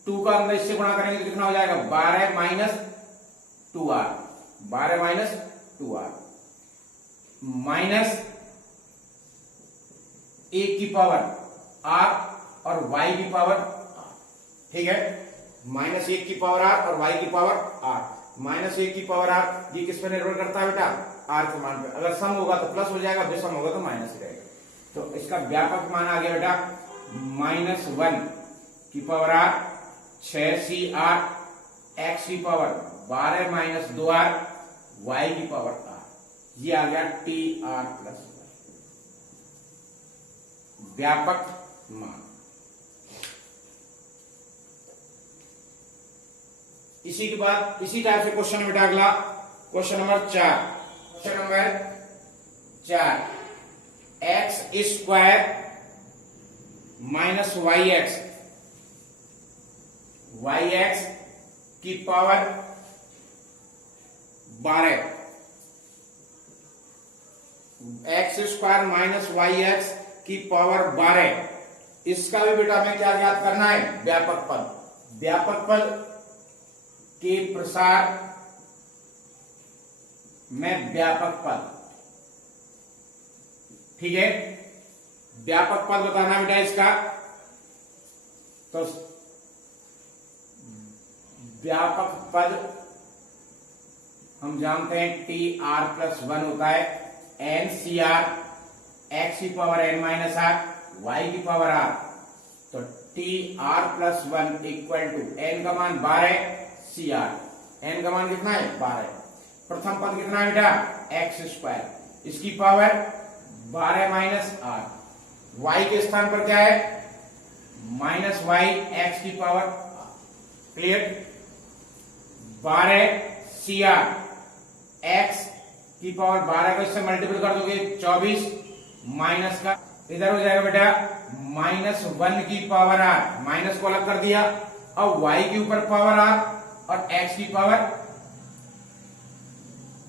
2 का अंदर इससे गुणा करेंगे तो कितना हो जाएगा 12 minus 2r, 12 minus 2r, minus 1 की पावर r और y की पावर r, ठीक है, माइनस 1 की पावर r और y की पावर r, माइनस 1 की पावर r, ये किस पर निर्भर करता है बेटा r के मान पे, अगर सम होगा तो प्लस हो जाएगा, विषम होगा तो माइनस ही रहेगा। तो इसका व्यापक मान आ गया बेटा -1 की power r, 6 C are, x की पावर 12 माइनस 2r, y की पावर r, ये आ गया टी आर प्लस व्यापक मान। इसी के बाद इसी टाइप से क्वेश्चन बेटा अगला question number 4, question number 4, X square minus Y x की power 12, X square minus Y x की पावर 12, इसका भी बेटा हमें क्या ज्ञात करना है, व्यापक पद। व्यापक पद के प्रसार में व्यापक पद, ठीक है, व्यापक पद बताना बेटा इसका, तो व्यापक पद हम जानते हैं टी आर प्लस 1 होता है एन सी आर, एक्स की power N minus are, Y की पावर आर, तो T R plus 1 equal to n का मान 12 सी आर, एन का मान कितना है 12, प्रथम पद कितना है बेटा एक्स स्क्वायर, इसकी पावर 12 माइनस आर, वाई के स्थान पर क्या है माइनस वाई एक्स की power, clear, 12 c are, x की पावर 12 को इससे मल्टीपल कर दोगे 24, माइनस का इधर हो जाएगा बेटा -1 की पावर आर, माइनस को अलग कर दिया, अब y के ऊपर पावर आर और x की पावर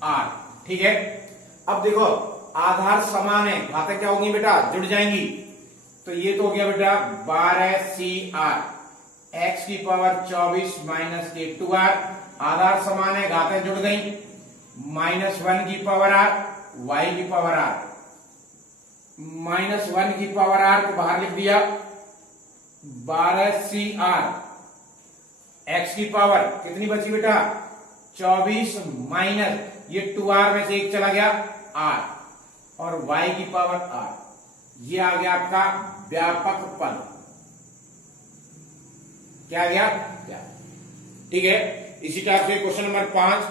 आर, ठीक है। अब देखो आधार समान है, घातें क्या होंगी बेटा जुड़ जाएंगी, तो ये तो हो गया बेटा 12 सी आर, एक्स की पावर 24 माइनस के 2r, आधार समान है, घातें जुड़ गई, -1 की पावर आर, y की पावर आर, -1 की पावर आर को बाहर लिख दिया, 12 सी आर, एक्स की पावर कितनी बची बेटा 24 माइनस ये 2r में से एक चला गया r, और y की पावर r, ये आ गया आपका व्यापक पद, क्या आ गया क्या, ठीक है। इसी टाइप से क्वेश्चन नंबर 5,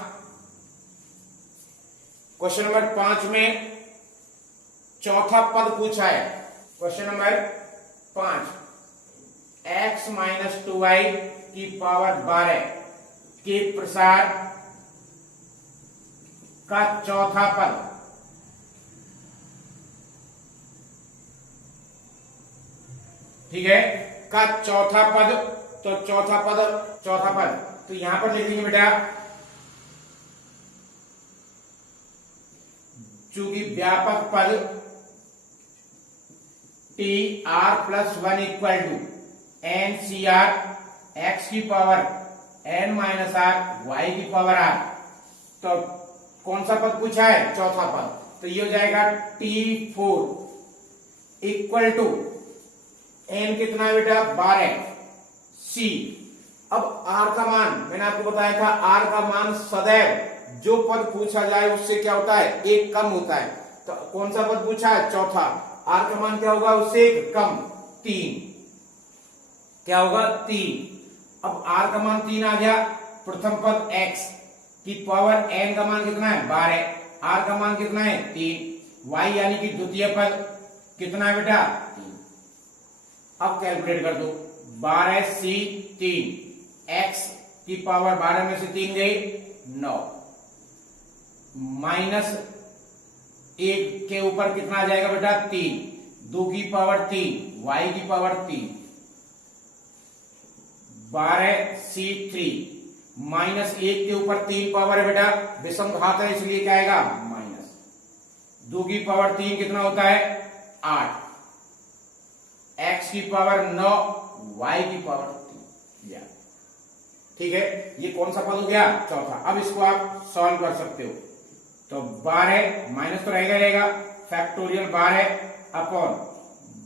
क्वेश्चन नंबर 5 में चौथा पद पूछा है, question number 5, x minus 2y की पावर 12 के प्रसार का चौथा पद, ठीक है, का चौथा पद, तो चौथा पद तो यहां पर लिखेंगे बेटा, चूंकि व्यापक पद T are plus 1 equal to N C R, x की power N minus are, Y की पावर आर, तो कौन सा पद पूछा है चौथा पद, तो ये हो जाएगा T4 इक्वल टू एन कितना है बेटा 12 सी। अब आर का मान मैंने आपको बताया था, आर का मान सदैव जो पद पूछा जाए उससे क्या होता है एक कम होता है, तो कौन सा पद पूछा है? चौथा। आर का मान क्या होगा? उससे एक कम, 3। क्या होगा? 3। अब आर का मान 3 आ गया। प्रथम पद x की पावर n का मान कितना है? 12। आर का मान कितना है? 3। y यानी कि द्वितीय पद कितना है बेटा? 3। अब कैलकुलेट कर दो। 12c 3, x की पावर 12 में से 3 गई 9, माइनस 1 के ऊपर कितना आ जाएगा बेटा? 3, 2 की पावर 3, y की पावर 3, 12c3 माइनस 1 के ऊपर 3 पावर है बेटा, विषम घात है इसलिए क्या आएगा? माइनस 2 की पावर 3 कितना होता है? 8, x की पावर 9, y की पावर 3। ठीक है, ये कौन सा पद हो गया? चौथा। अब इसको आप सॉल्व कर सकते हो। तो 12 माइनस तो रहेगा, factorial 12 upon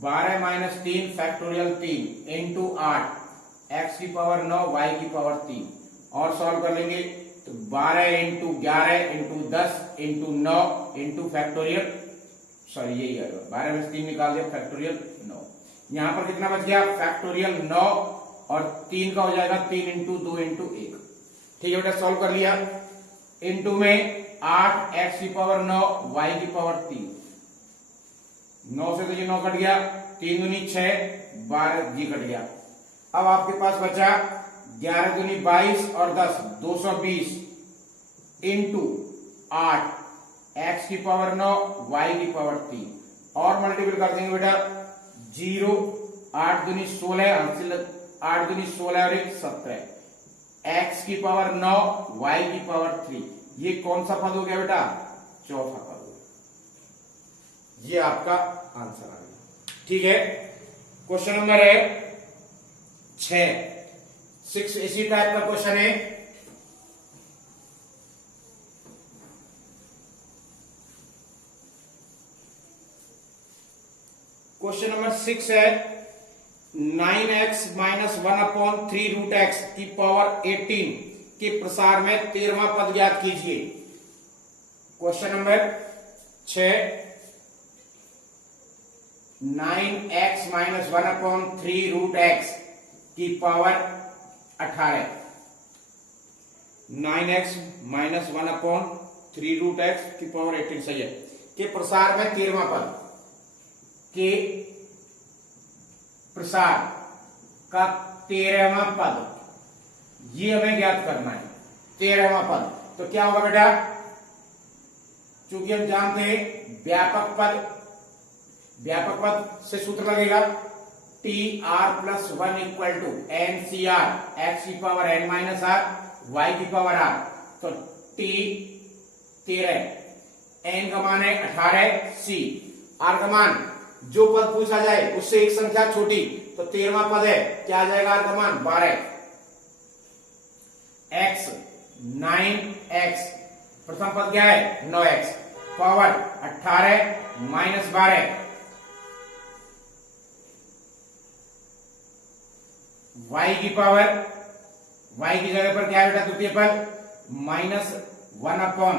12 minus 3 factorial 3 into 8, x की पावर 9, y की पावर 3। और सॉल्व कर लेंगे तो 12 into 11 into 10 into 9 into factorial, sorry यही है 12 में से 3 निकाल दिया, फैक्टोरियल 9। यहां पर कितना बच गया? फैक्टोरियल 9 और 3 का हो जाएगा 3 इंटू 2 इंटू 1। ठीक है बेटा, सॉल्व कर लिया। इंटू में 8, x की पावर 9, y की पावर 3, 9 से तो ये 9 कट गया, 3 दूनी 6, 12 जी कट गया। अब आपके पास बचा 11 दूनी 22 और 10 220 इंटू 8, x की पावर 9, y की पावर 3 और मल्टीपल कर देंगे बेटा 0, 8 दूनी 16, 8 दूनी 16 और 1 17, x की पावर 9, y की पावर 3। ये कौन सा पद हो गया बेटा? चौथा पद हो गया। ये आपका आंसर आ गया। ठीक है, क्वेश्चन नंबर है 6 इसी टाइप का क्वेश्चन है। क्वेश्चन नंबर 6 है 9x माइनस 1/3 रूट x की पावर 18 के प्रसार में 13वां पद ज्ञात कीजिए। Question number 6 9x minus 1/3 root x की power 18, 9x minus 1/3 root x की पावर 18 सही है, के प्रसार में 13वां पद के प्रसार का 13वां पद, ये हमें ज्ञात करना है। 13वां पद तो क्या होगा बेटा? चूंकि हम जानते हैं व्यापक पद से सूत्र लगेगा TR+1 equal to NCR, x की power n minus r, y की पावर r। तो T 13, n का मान है 18, C r का मान जो पद पूछा जाए उससे एक संख्या छोटी, तो 13वां पद है, क्या आ जाएगा? r का मान 12, x 9x, प्रथम पद क्या है? 9x, पावर 18 माइनस 12, y की पावर, y की जगह पर क्या है बेटा? द्वितीय पद माइनस 1/3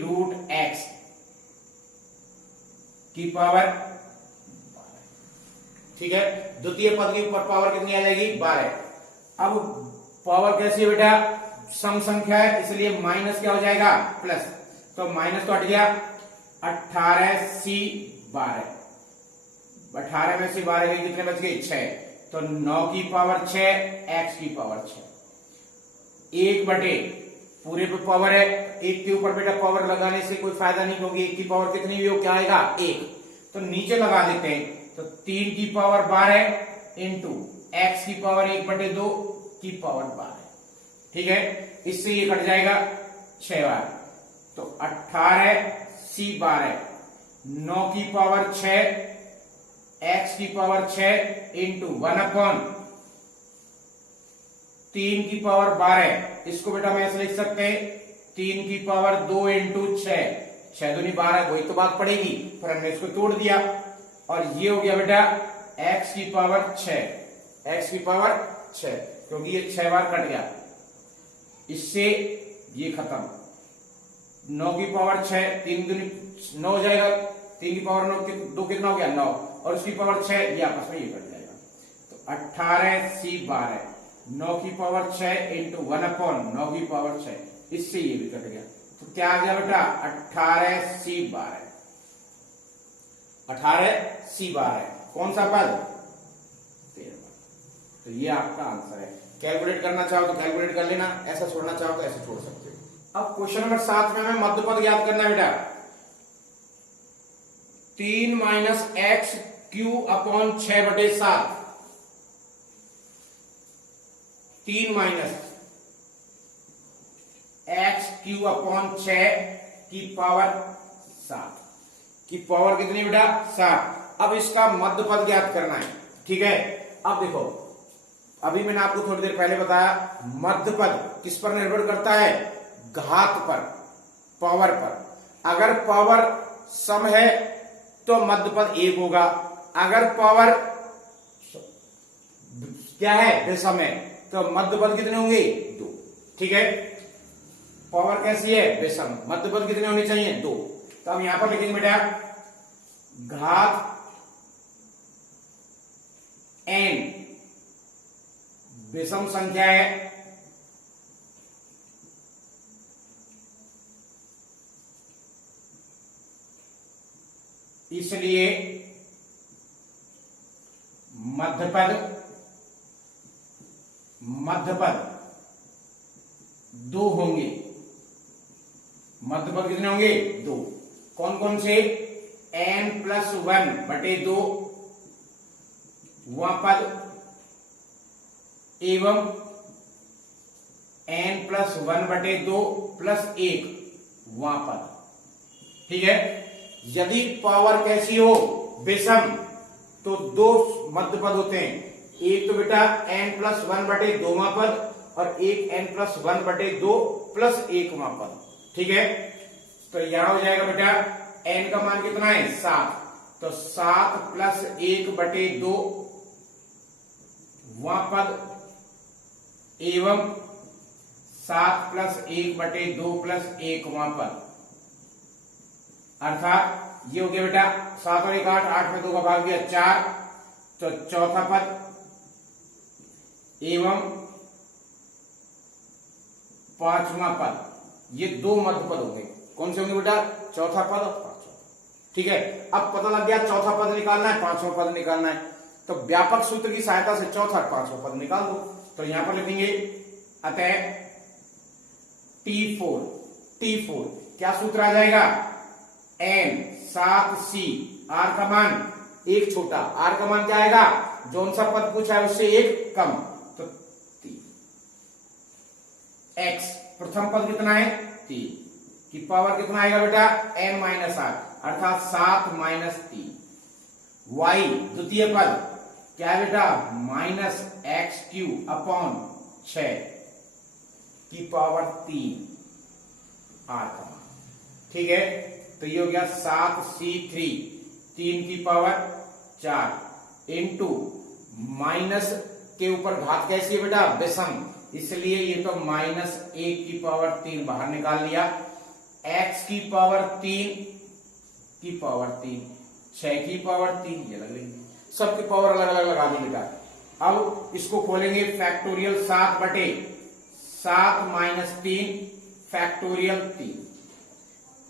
रूट x की पावर 12। ठीक है, द्वितीय पद की ऊपर पावर कितनी आ जाएगी? 12। अब पावर कैसी है बेटा? सम संख्या है इसलिए माइनस क्या हो जाएगा? प्लस। तो माइनस तो हट गया, 18c 12, 18 में से 12 गई, कितने बच गए? 6। तो 9 की पावर 6, x की पावर 6, 1/, पूरे पे पावर है, 1 के ऊपर बेटा पावर लगाने से कोई फायदा नहीं, क्योंकि 1 की पावर कितनी भी हो क्या आएगा? 1। तो नीचे लगा देते हैं, तो 3 की पावर 12 इंटू x की पावर 1/2 की पावर 12। ठीक है, इससे ये कट जाएगा 6 बार, तो 18c 12, 9 की पावर 6, x की पावर 6 इंटू 1/3 की पावर 12। इसको बेटा मैं ऐसे लिख सकते हैं 3 की पावर 2 इंटू 6, 6 दूनी 12, वही तो बात पड़ेगी, पर हमने इसको तोड़ दिया और ये हो गया बेटा x की पावर 6, x की पावर 6, क्योंकि ये 6 बार कट गया, इससे ये खत्म, 9 की पावर 6, 3 दूनी 9 हो जाएगा, 3 की पावर 9, 2 कितना हो गया 9, और उसकी पावर 6, ये आपस में ये कट जाएगा। तो 18C12, 9 की पावर 6 इंटू 1/9 की पावर 6, इससे ये भी कट गया। तो क्या आ गया बेटा 18C12, 18C12 कौन सा पद 13। तो ये आपका आंसर है। कैलकुलेट करना चाहो तो कैलकुलेट कर लेना, ऐसा छोड़ना चाहो तो ऐसे छोड़ सकते हो। अब क्वेश्चन नंबर 7 में हमें मध्य पद याद करना है बेटा। 3 minus x Q upon 6/7, 3 minus x Q upon 6 की पावर 7 की पावर कितनी बेटा 7। अब इसका मध्य पद ज्ञात करना है, ठीक है। अब देखो, अभी मैंने आपको थोड़ी देर पहले बताया मध्य पद किस पर निर्भर करता है, घात पर, पावर पर। अगर पावर सम है तो मध्य पद 1 होगा, अगर पावर क्या है विषम है तो मध्य पद कितने होंगे 2, ठीक है। पावर कैसी है विषम, मध्य पद कितने होने चाहिए 2। तो हम यहां पर लिखेंगे बेटा घात n विषम संख्या है, इसलिए मध्यपद 2 होंगे। मध्यपद कितने होंगे 2। कौन कौन से, n+1/2 वह पद एवं n+1/2 + 1 वह पद, ठीक है। यदि पावर कैसी हो विषम तो 2 मध्य पद होते हैं, एक तो बेटा n+1/2वां पद और एक n+1/2 + 1वां पद, ठीक है। तो यहां हो जाएगा बेटा n का मान कितना है 7, तो 7 + 1/2 वह पद एवं 7 + 1/2 + 1वां पद, अर्थात ये हो गया बेटा 7 और 1 8, 8 में 2 का भाग दिया 4, तो चौथा पद एवं 5वां पद, ये 2 मध्य पद होंगे। कौन से होंगे बेटा, चौथा पद और 5वां पद, ठीक है। अब पता लग गया चौथा पद निकालना है, 5वां पद निकालना है, तो व्यापक सूत्र की सहायता से चौथा और 5वां पद निकाल दो। तो यहां पर लिखेंगे अतः T4 क्या सूत्र आ जाएगा, n 7C, r का मान 1 छोटा, r का मान क्या आएगा, जौन सा पद पूछा है उससे 1 कम, तो 3। x प्रथम पद कितना है 3 की पावर कितना आएगा बेटा n-8, अर्थात 7 - 3। y द्वितीय पद क्या है बेटा -x³ अपॉन 6 की पावर 3 r का मान, ठीक है। तो ये हो गया 7C3, 3 की पावर 4 इंटू माइनस के ऊपर घात कैसी है बेटा विषम, इसलिए ये तो -1 की पावर 3 बाहर निकाल लिया, x की पावर 3 की पावर 3, 6 की पावर 3 ये लग रही, सबकी पावर अलग अलग लगा दी बेटा। अब इसको खोलेंगे फैक्टोरियल 7/7 - 3 फैक्टोरियल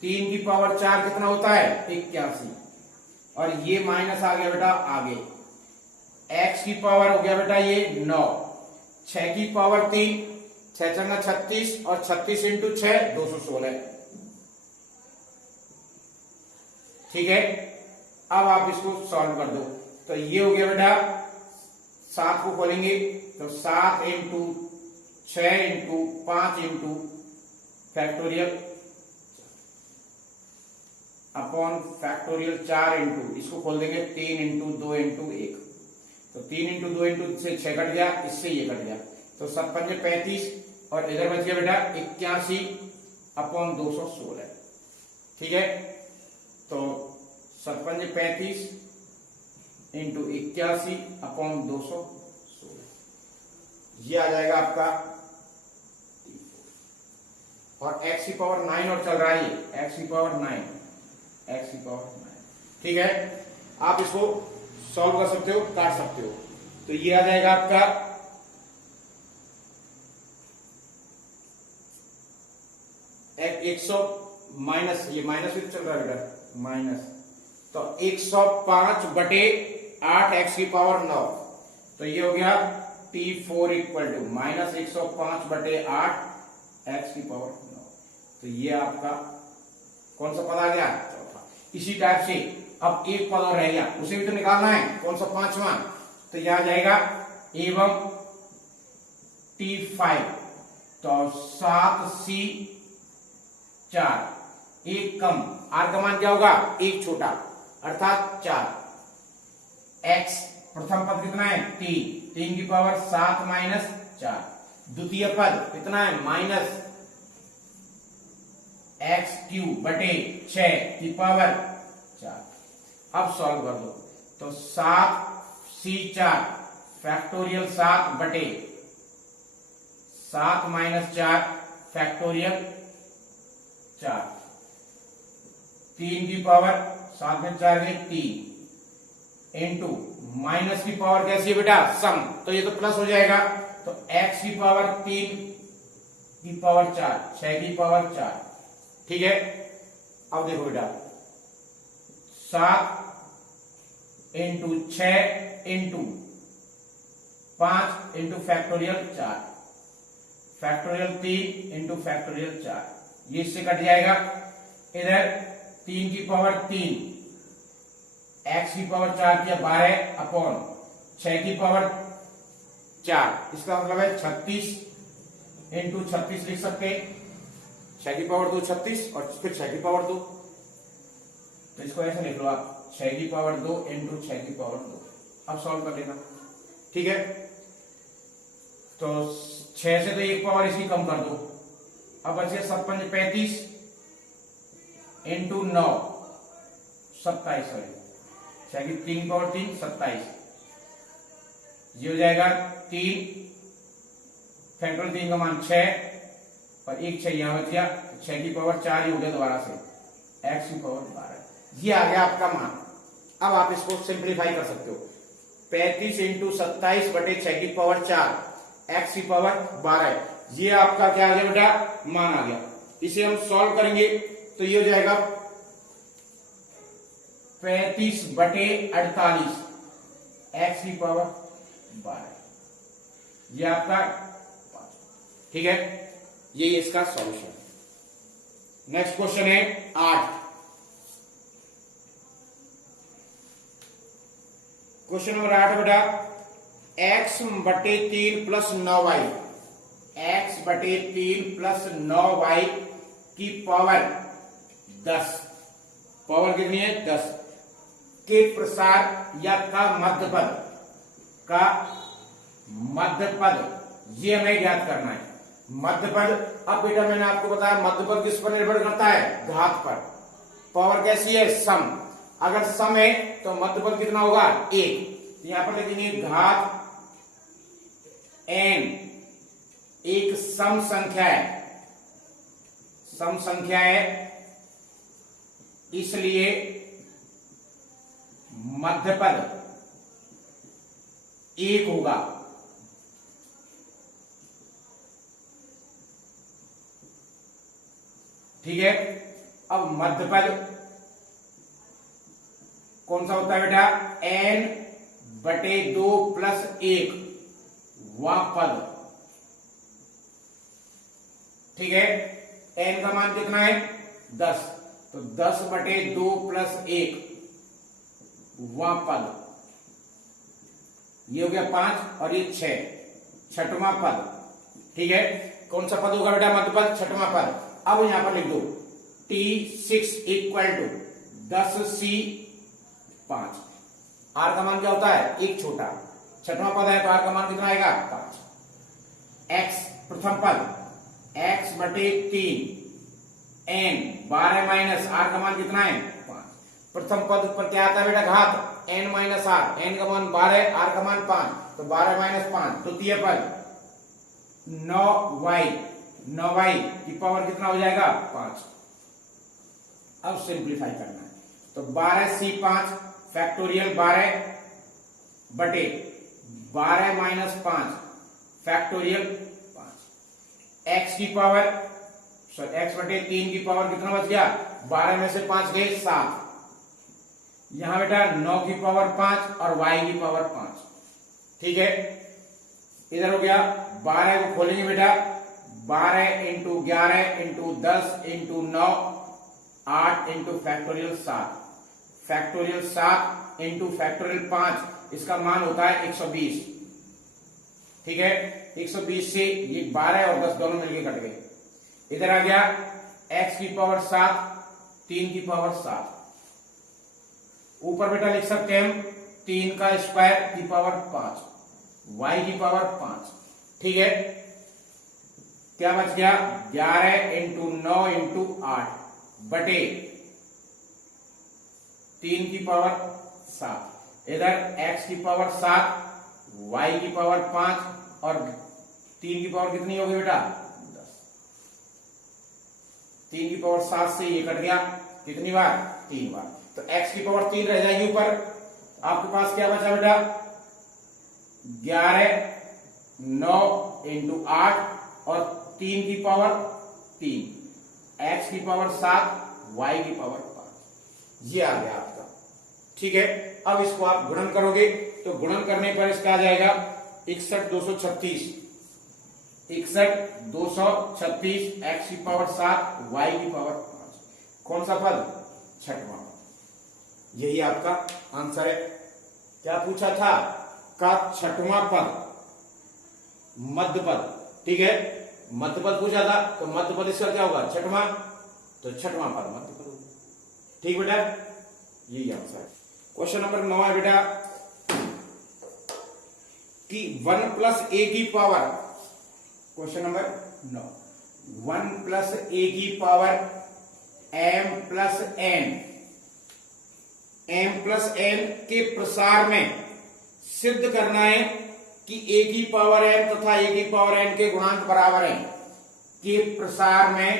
3 की पावर 4 कितना होता है 81, और ये माइनस आ गया बेटा आगे, x की पावर हो गया बेटा ये 9, 6 की पावर 3, 6 × 36 और 36 × 6 216, ठीक है। अब आप इसको सॉल्व कर दो, तो ये हो गया बेटा 7 को खोलेंगे तो 7 × 6 × 5 × फैक्टोरियल अपॉन फैक्टोरियल 4 × इसको खोल देंगे 3 × 2 × 1, तो 3 × 2 × से 6 कट गया, इससे ये कट गया, तो 7×5 = 35 और इधर बच गया बेटा 81/216, ठीक है। तो 7×5 = 35 × 81/216, ये आ जाएगा आपका। और x की पावर 9 और चल रहा है ये x की पावर 9, x की पावर 9। ठीक है, आप इसको सॉल्व कर सकते हो, काट सकते हो। तो ये आ जाएगा आपका एक सौ माइनस, ये माइनस भी चल रहा है बेटा, माइनस, तो 105/8 x की पावर 9। तो ये हो गया T4 equal to minus 105/8 x की पावर 9। तो ये आपका कौन सा पद आ गया, चौथा। इसी टाइप से अब एक पद और रह गया, उसे भी तो निकालना है, कौन सा, पांचवा। तो यह आ जाएगा एवं T5, तो 7C4, एक कम, आर का मान क्या होगा, एक छोटा, अर्थात 4। x प्रथम पद कितना है, 3 की पावर 7 माइनस 4। द्वितीय पद कितना है, माइनस x3/6 की पावर 4। अब सॉल्व कर दो, तो 7C4 फैक्टोरियल 7/7 माइनस 4 फैक्टोरियल 4, 3 की पावर 7 में 4 में 3 इंटू माइनस की पावर कैसी है बेटा, सम, तो ये तो प्लस हो जाएगा। तो x की पावर 3 की पावर 4, 6 की पावर 4। ठीक है, अब देखो बेटा, 7 into 6 into 5 into factorial 4, factorial 3 into factorial 4, ये इससे कट जाएगा। इधर 3 की पावर 3, x की पावर 4 किया 12 अपॉन 6 की पावर 4, इसका मतलब है 36 इंटू 36 लिख सकते हैं, 6 की पावर 2 36 और फिर 6 की पावर 2, तो इसको ऐसे लिख लो आप, 6 की पावर 2 इंटू 6 की पावर 2। अब सॉल्व कर लेना। ठीक है, तो 6 से तो एक पावर इसकी कम कर दो, अब बचे 57 35 इंटू 9 27, सॉरी 6 की 3 पावर 3 27, ये हो जाएगा 3 फैक्टोरियल 3 का मान 6 और एक 6 यहां बच गया, 6 की पावर 4 ही हो गया दोबारा से, x की पावर 12, ये आ गया आपका मान। अब आप इसको सिंप्लीफाई कर सकते हो, 35 इंटू 27/6 की पावर 4 x की पावर 12, ये आपका क्या आ गया बेटा, मान आ गया। इसे हम सॉल्व करेंगे तो ये हो जाएगा 35/48 x की पावर 12, ये आपका 5। ठीक है, ये इसका सॉल्यूशन। नेक्स्ट क्वेश्चन है 8। क्वेश्चन नंबर 8 बेटा, x/3 plus 9y, x/3 plus 9y की पावर 10, पावर कितनी है, 10 के प्रसार या का मध्यपद, ये हमें ज्ञात करना है। मध्यपद, अब बेटा मैंने आपको बताया मध्यपद किस पर निर्भर करता है, घात पर। पावर कैसी है, सम, अगर सम है तो मध्यपद कितना होगा, 1। यहां पर लिखेंगे घात n एक सम संख्या है, इसलिए मध्यपद 1 होगा। ठीक है, अब मध्यपद कौन सा होता है बेटा, n/2 प्लस 1 वह पद। ठीक है, n का मान कितना है, 10, तो 10/2 प्लस 1 वह पद, ये हो गया 5 और ये 6, छठवां पद। ठीक है, कौन सा पद होगा बेटा, मध्यपद, छठवां पद। अब यहां पर लिख दो T6 equal to 10C5, are का मान क्या होता है, एक छोटा, छठवां पद है तो आर का मान कितना आएगा, 5। x प्रथम पद, x/3 n 12 माइनस आर का मान कितना है, 5। प्रथम पद पर क्या आता है बेटा, घात n माइनस आर, n का मान 12, आर का मान 5, तो 12 माइनस 5। द्वितीय पद 9y 9y की पावर कितना हो जाएगा 5। अब सिंप्लीफाई करना है तो 12c5 फैक्टोरियल 12 बटे 12 माइनस 5 फैक्टोरियल 5 x की पावर x बटे 3 की पावर कितना बच गया 12 में से 5 गए 7। यहां बेटा 9 की पावर 5 और y की पावर 5। ठीक है, इधर हो गया 12 को खोलेंगे बेटा 12 into 11 into 10 into 9 8 into factorial 7 factorial 7 into factorial 5 इसका मान होता है 120। ठीक है, 120 से ये 12 और 10 दोनों मिलके कट गए। इधर आ गया x की पावर 7 3 की पावर 7। ऊपर बेटा लिख सकते हैं हम 3 का स्क्वायर की पावर 5 y की पावर 5। ठीक है, क्या बच गया 11 इंटू 9 इंटू 8 बटे 3 की पावर 7। इधर x की पावर 7 y की पावर 5 और 3 की पावर कितनी होगी बेटा 10। 3 की पावर 7 से ये कट गया कितनी बार 3 बार, तो x की पावर 3 रह जाएगी ऊपर। आपके पास क्या बचा बेटा 11 9 इंटू 8 और 3 की पावर 3 x की पावर 7 y की पावर 5। ये आ गया आपका। ठीक है, अब इसको आप गुणन करोगे तो गुणन करने पर इसका आ जाएगा 61 236 x की पावर 7 y की पावर 5। कौन सा पद 6वां। यही आपका आंसर है। क्या पूछा था का 6वां पद मध्य पद। ठीक है, मध्य पद पूछा था तो मध्य पद इसका क्या होगा 6वां, तो 6वां पद मध्य पद होगा। ठीक बेटा, यही आंसर है। क्वेश्चन नंबर 9 है बेटा कि 1 प्लस ए की पावर, क्वेश्चन नंबर 9 1 प्लस ए की पावर m प्लस n के प्रसार में सिद्ध करना है कि a की पावर m तथा a की पावर n के गुणांक बराबर हैं। के प्रसार में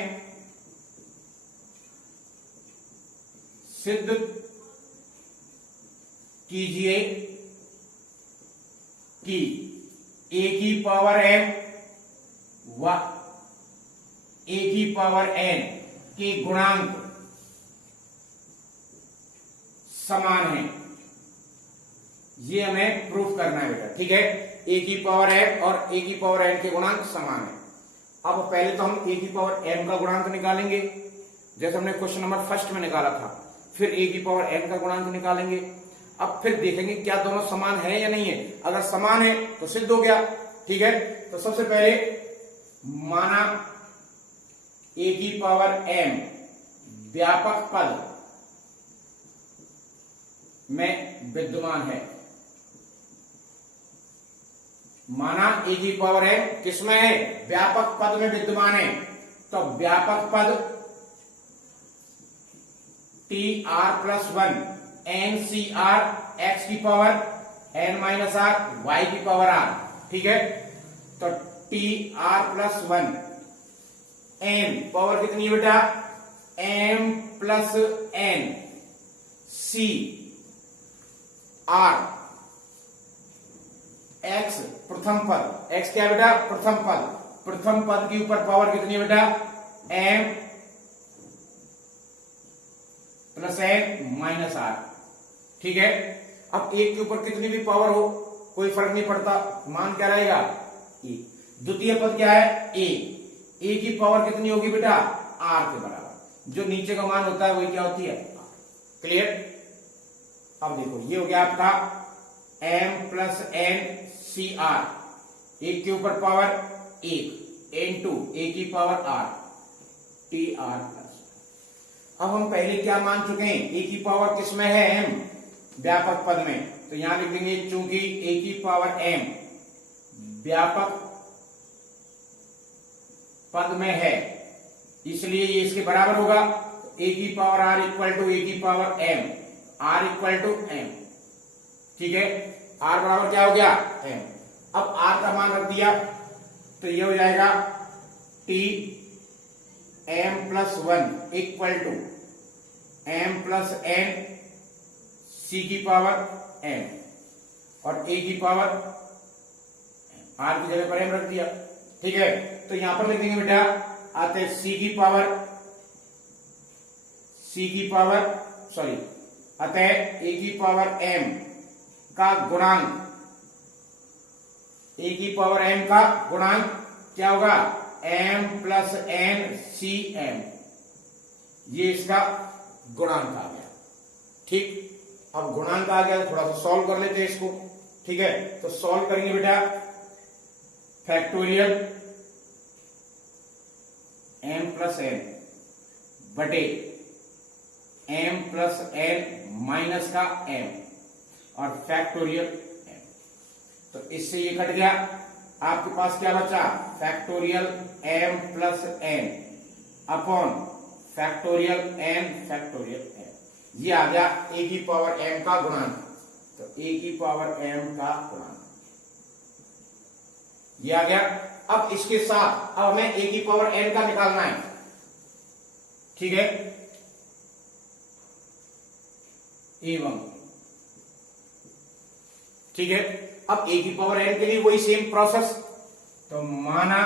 सिद्ध कीजिए कि a की पावर m व a की पावर n के गुणांक समान है। ये हमें प्रूफ करना है बेटा। ठीक है, a की पावर m और a की पावर n के गुणांक समान है। अब पहले तो हम a की पावर m का गुणांक निकालेंगे जैसे हमने क्वेश्चन नंबर फर्स्ट में निकाला था, फिर a की पावर n का गुणांक निकालेंगे। अब फिर देखेंगे क्या दोनों समान है या नहीं है। अगर समान है तो सिद्ध हो गया। ठीक है, तो सबसे पहले माना a की पावर m व्यापक पद में विद्यमान है। माना a की पावर m किसमें है व्यापक पद में विद्यमान है, तो व्यापक पद tr+1 ncr x की power n minus r y की पावर r। ठीक है, तो tr+1 n पावर कितनी है बेटा m plus n c r x प्रथम पद, x क्या है बेटा प्रथम पद के ऊपर पावर कितनी है बेटा m plus n minus r। ठीक है, अब एक के ऊपर कितनी भी पावर हो कोई फर्क नहीं पड़ता, मान क्या रहेगा a। द्वितीय पद क्या है a की पावर कितनी होगी बेटा r के बराबर, जो नीचे का मान होता है वही क्या होती है r। क्लियर। अब देखो ये हो गया आपका m प्लस n सी r, एक के ऊपर पावर 1 n2 a की power r T R plus. अब हम पहले क्या मान चुके हैं a की पावर किसमें है m व्यापक पद में, तो यहां लिख देंगे चूंकि a की पावर m व्यापक पद में है इसलिए ये इसके बराबर होगा। a की power r equal to a की power m, r equal to m। ठीक है, r बराबर क्या हो गया m। अब r का मान रख दिया तो ये हो जाएगा t m plus one equal to m plus n c की पावर एम और ए की पावर आर की जगह पर एम रख दिया। ठीक है, तो यहां पर लिख देंगे बेटा आते सी की पावर सॉरी अतः ए की पावर एम का गुणांक, ए की पावर एम का गुणांक क्या होगा, m plus n c m, ये इसका गुणांक आ गया। ठीक, अब गुणांक आ गया, थोड़ा सा सॉल्व कर लेते हैं इसको। ठीक है, तो सॉल्व करेंगे बेटा फैक्टोरियल एम प्लस एन बटे एम प्लस एन माइनस का एम और फैक्टोरियल एम, तो इससे ये कट गया। आपके पास क्या बचा, factorial M plus N upon factorial n factorial m, ये आ गया ए की पावर एम का गुणांक। तो ए की पावर एम का गुणांक ये आ गया। अब इसके साथ अब हमें ए की पावर एन का निकालना है। ठीक है, एवं ठीक है, अब ए की पावर एन के लिए वही सेम प्रोसेस। तो माना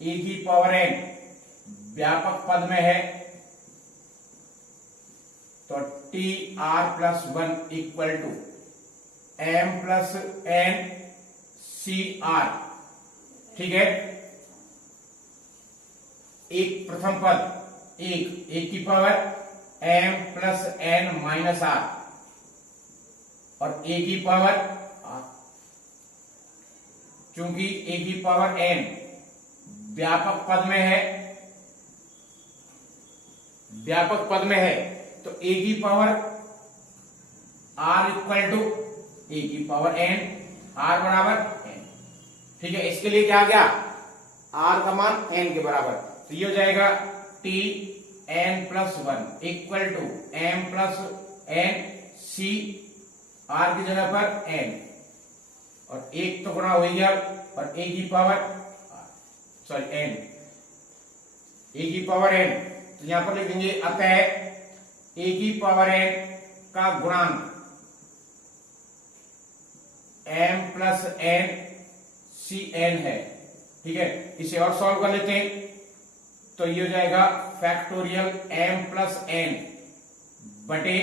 ए की पावर एन व्यापक पद में है तो T R plus one equal to m plus n C r. ठीक है, एक प्रथम पद एक की power m plus N minus r और ए की पावर आर, चूंकि ए की पावर एन व्यापक पद में है, व्यापक पद में है तो ए की power are equal to A की पावर एन, आर बराबर एन। ठीक है, इसके लिए क्या आ गया, आर का मान एन के बराबर, तो ये हो जाएगा t n plus one equal to m plus n C r की जगह पर एन और एक तो गुणा हो गया और ए की पावर सॉरी एन, ए की पावर एन, तो यहां पर लिख देंगे अतः ए की पावर एन का गुणांक m plus n c n है। ठीक है, इसे और सॉल्व कर लेते हैं तो ये हो जाएगा फैक्टोरियल एम प्लस एन बटे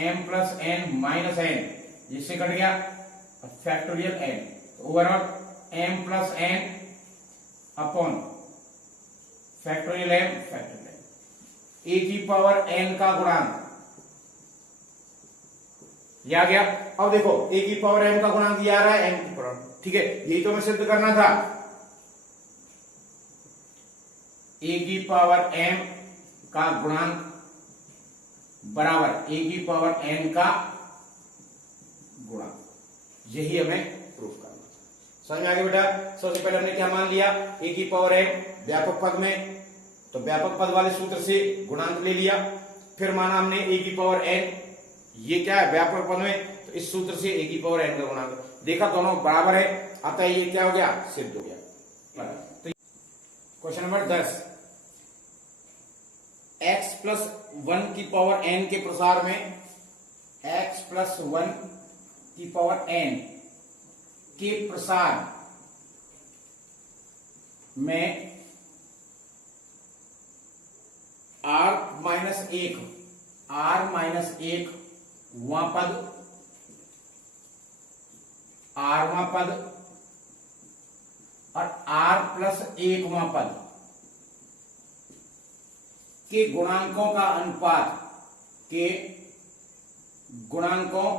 M plus N minus N, जिससे कट गया फैक्टोरियल एन, तो overall M plus N upon factorial M factorial N, A की पावर एन का गुणांक ये आ गया। अब देखो ए की पावर एम का गुणांक ये आ रहा है एम की पावर, ठीक है, यही तो हमें सिद्ध करना था। ए की पावर एम का गुणांक बराबर ए की पावर एन का गुणांक, यही हमें प्रूफ करना था। समझ में आ गया बेटा। सबसे पहले हमने क्या मान लिया, ए की पावर एम व्यापक पद में, तो व्यापक पद वाले सूत्र से गुणांक ले लिया। फिर माना हमने ए की पावर एन, ये क्या है व्यापक पद में, तो इस सूत्र से ए की पावर एन का गुणांक देखा, दोनों बराबर है, अतः ये क्या हो गया, सिद्ध हो गया। तो question number 10, x plus one की पावर n के प्रसार में x प्लस वन की पावर n के प्रसार में r माइनस एक वां पद, आरवां पद और r प्लस एक वां पद के गुणांकों का अनुपात, के गुणांकों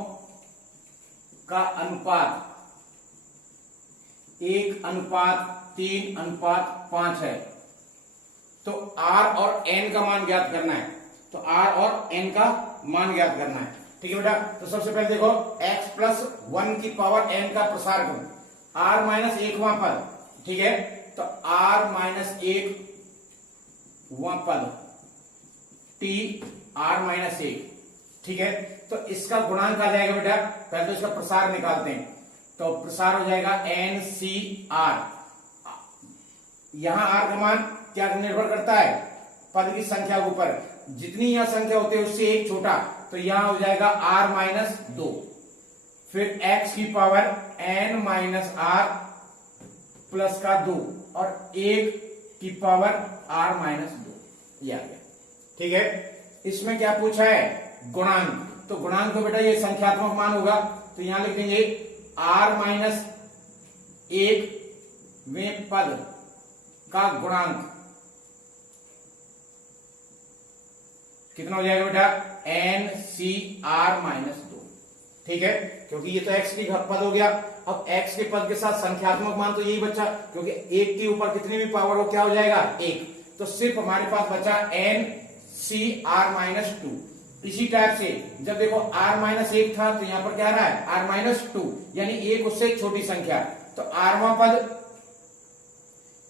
का अनुपात 1:3:5 है। तो r और n का मान ज्ञात करना है, तो r और n का मान ज्ञात करना है। ठीक है बेटा, तो सबसे पहले देखो x प्लस वन की पावर n का प्रसार करो, r माइनस एक वां पद, ठीक है, तो r माइनस एक वां पद t r माइनस एक, ठीक है, तो इसका गुणांक आ जाएगा बेटा, पहले तो इसका प्रसार निकालते हैं, तो प्रसार हो जाएगा n c r, यहां आर का मान क्या निर्भर करता है, पद की संख्या के ऊपर। जितनी यहां संख्या होती है उससे एक छोटा, तो यहां हो जाएगा r माइनस 2, फिर x की power n minus r plus का 2 और 1 की पावर r माइनस 2, ये आ गया। ठीक है, इसमें क्या पूछा है, गुणांक। तो गुणांक तो बेटा ये संख्यात्मक मान होगा, तो यहां लिख देंगे r माइनस 1वें पद का गुणांक कितना हो जाएगा बेटा, एन सी आर माइनस 2। ठीक है, क्योंकि ये तो x की पद हो गया। अब x के पद के साथ संख्यात्मक मान तो यही बचा, क्योंकि एक के ऊपर कितनी भी पावर हो क्या हो जाएगा, 1। तो सिर्फ हमारे पास बचा एन सी आर माइनस 2। इसी टाइप से जब देखो r माइनस 1 था, तो यहां पर क्या रहा है, r माइनस 2, यानी एक उससे एक छोटी संख्या, तो rवां पद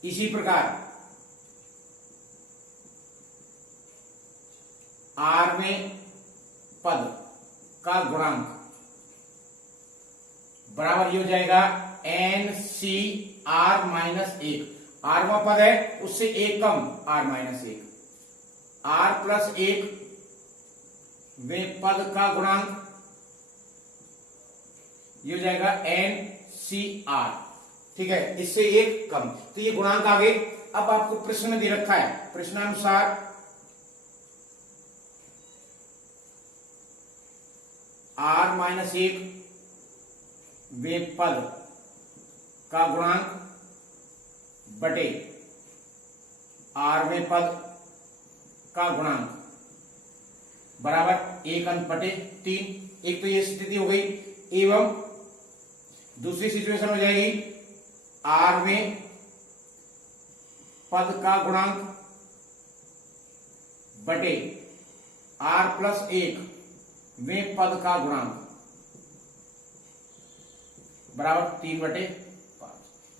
इसी प्रकार rवें पद का गुणांक बराबर ये हो जाएगा एन सी आर माइनस 1। आरवां पद है उससे एक कम, r माइनस 1, r प्लस 1 वे पद का गुणांक ये हो जाएगा एन सी आर। ठीक है, इससे एक कम, तो ये गुणांक आ गए। अब आपको प्रश्न में दे रखा है, प्रश्नानुसार r माइनस 1 वे पद का गुणांक बटे rवें पद का गुणांक बराबर 1 अंक बटे 3। एक तो ये स्थिति हो गई, एवं दूसरी सिचुएशन हो जाएगी rवें पद का गुणांक बटे r प्लस 1 वे पद का गुणांक बराबर 3/5।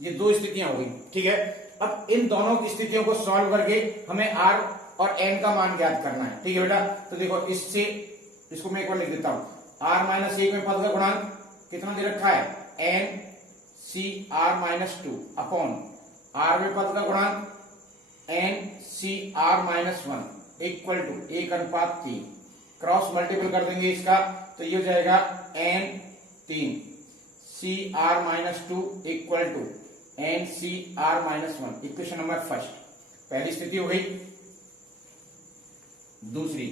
ये दो स्थितियां हो गई। ठीक है, अब इन दोनों की स्थितियों को सॉल्व करके हमें r और n का मान ज्ञात करना है। ठीक है बेटा, तो देखो इससे इसको मैं एक बार लिख देता हूं, r माइनस 1 में पद का गुणांक कितना दे रखा है, n c r minus 2 upon r में पद का गुणांक n c r minus 1 equal to 1:3। Cross multiple कर देंगे इसका, तो ये हो जाएगा n 3 c r minus 2 equal to N C r minus 1। Equation number first, पहली स्थिति हो गई। दूसरी,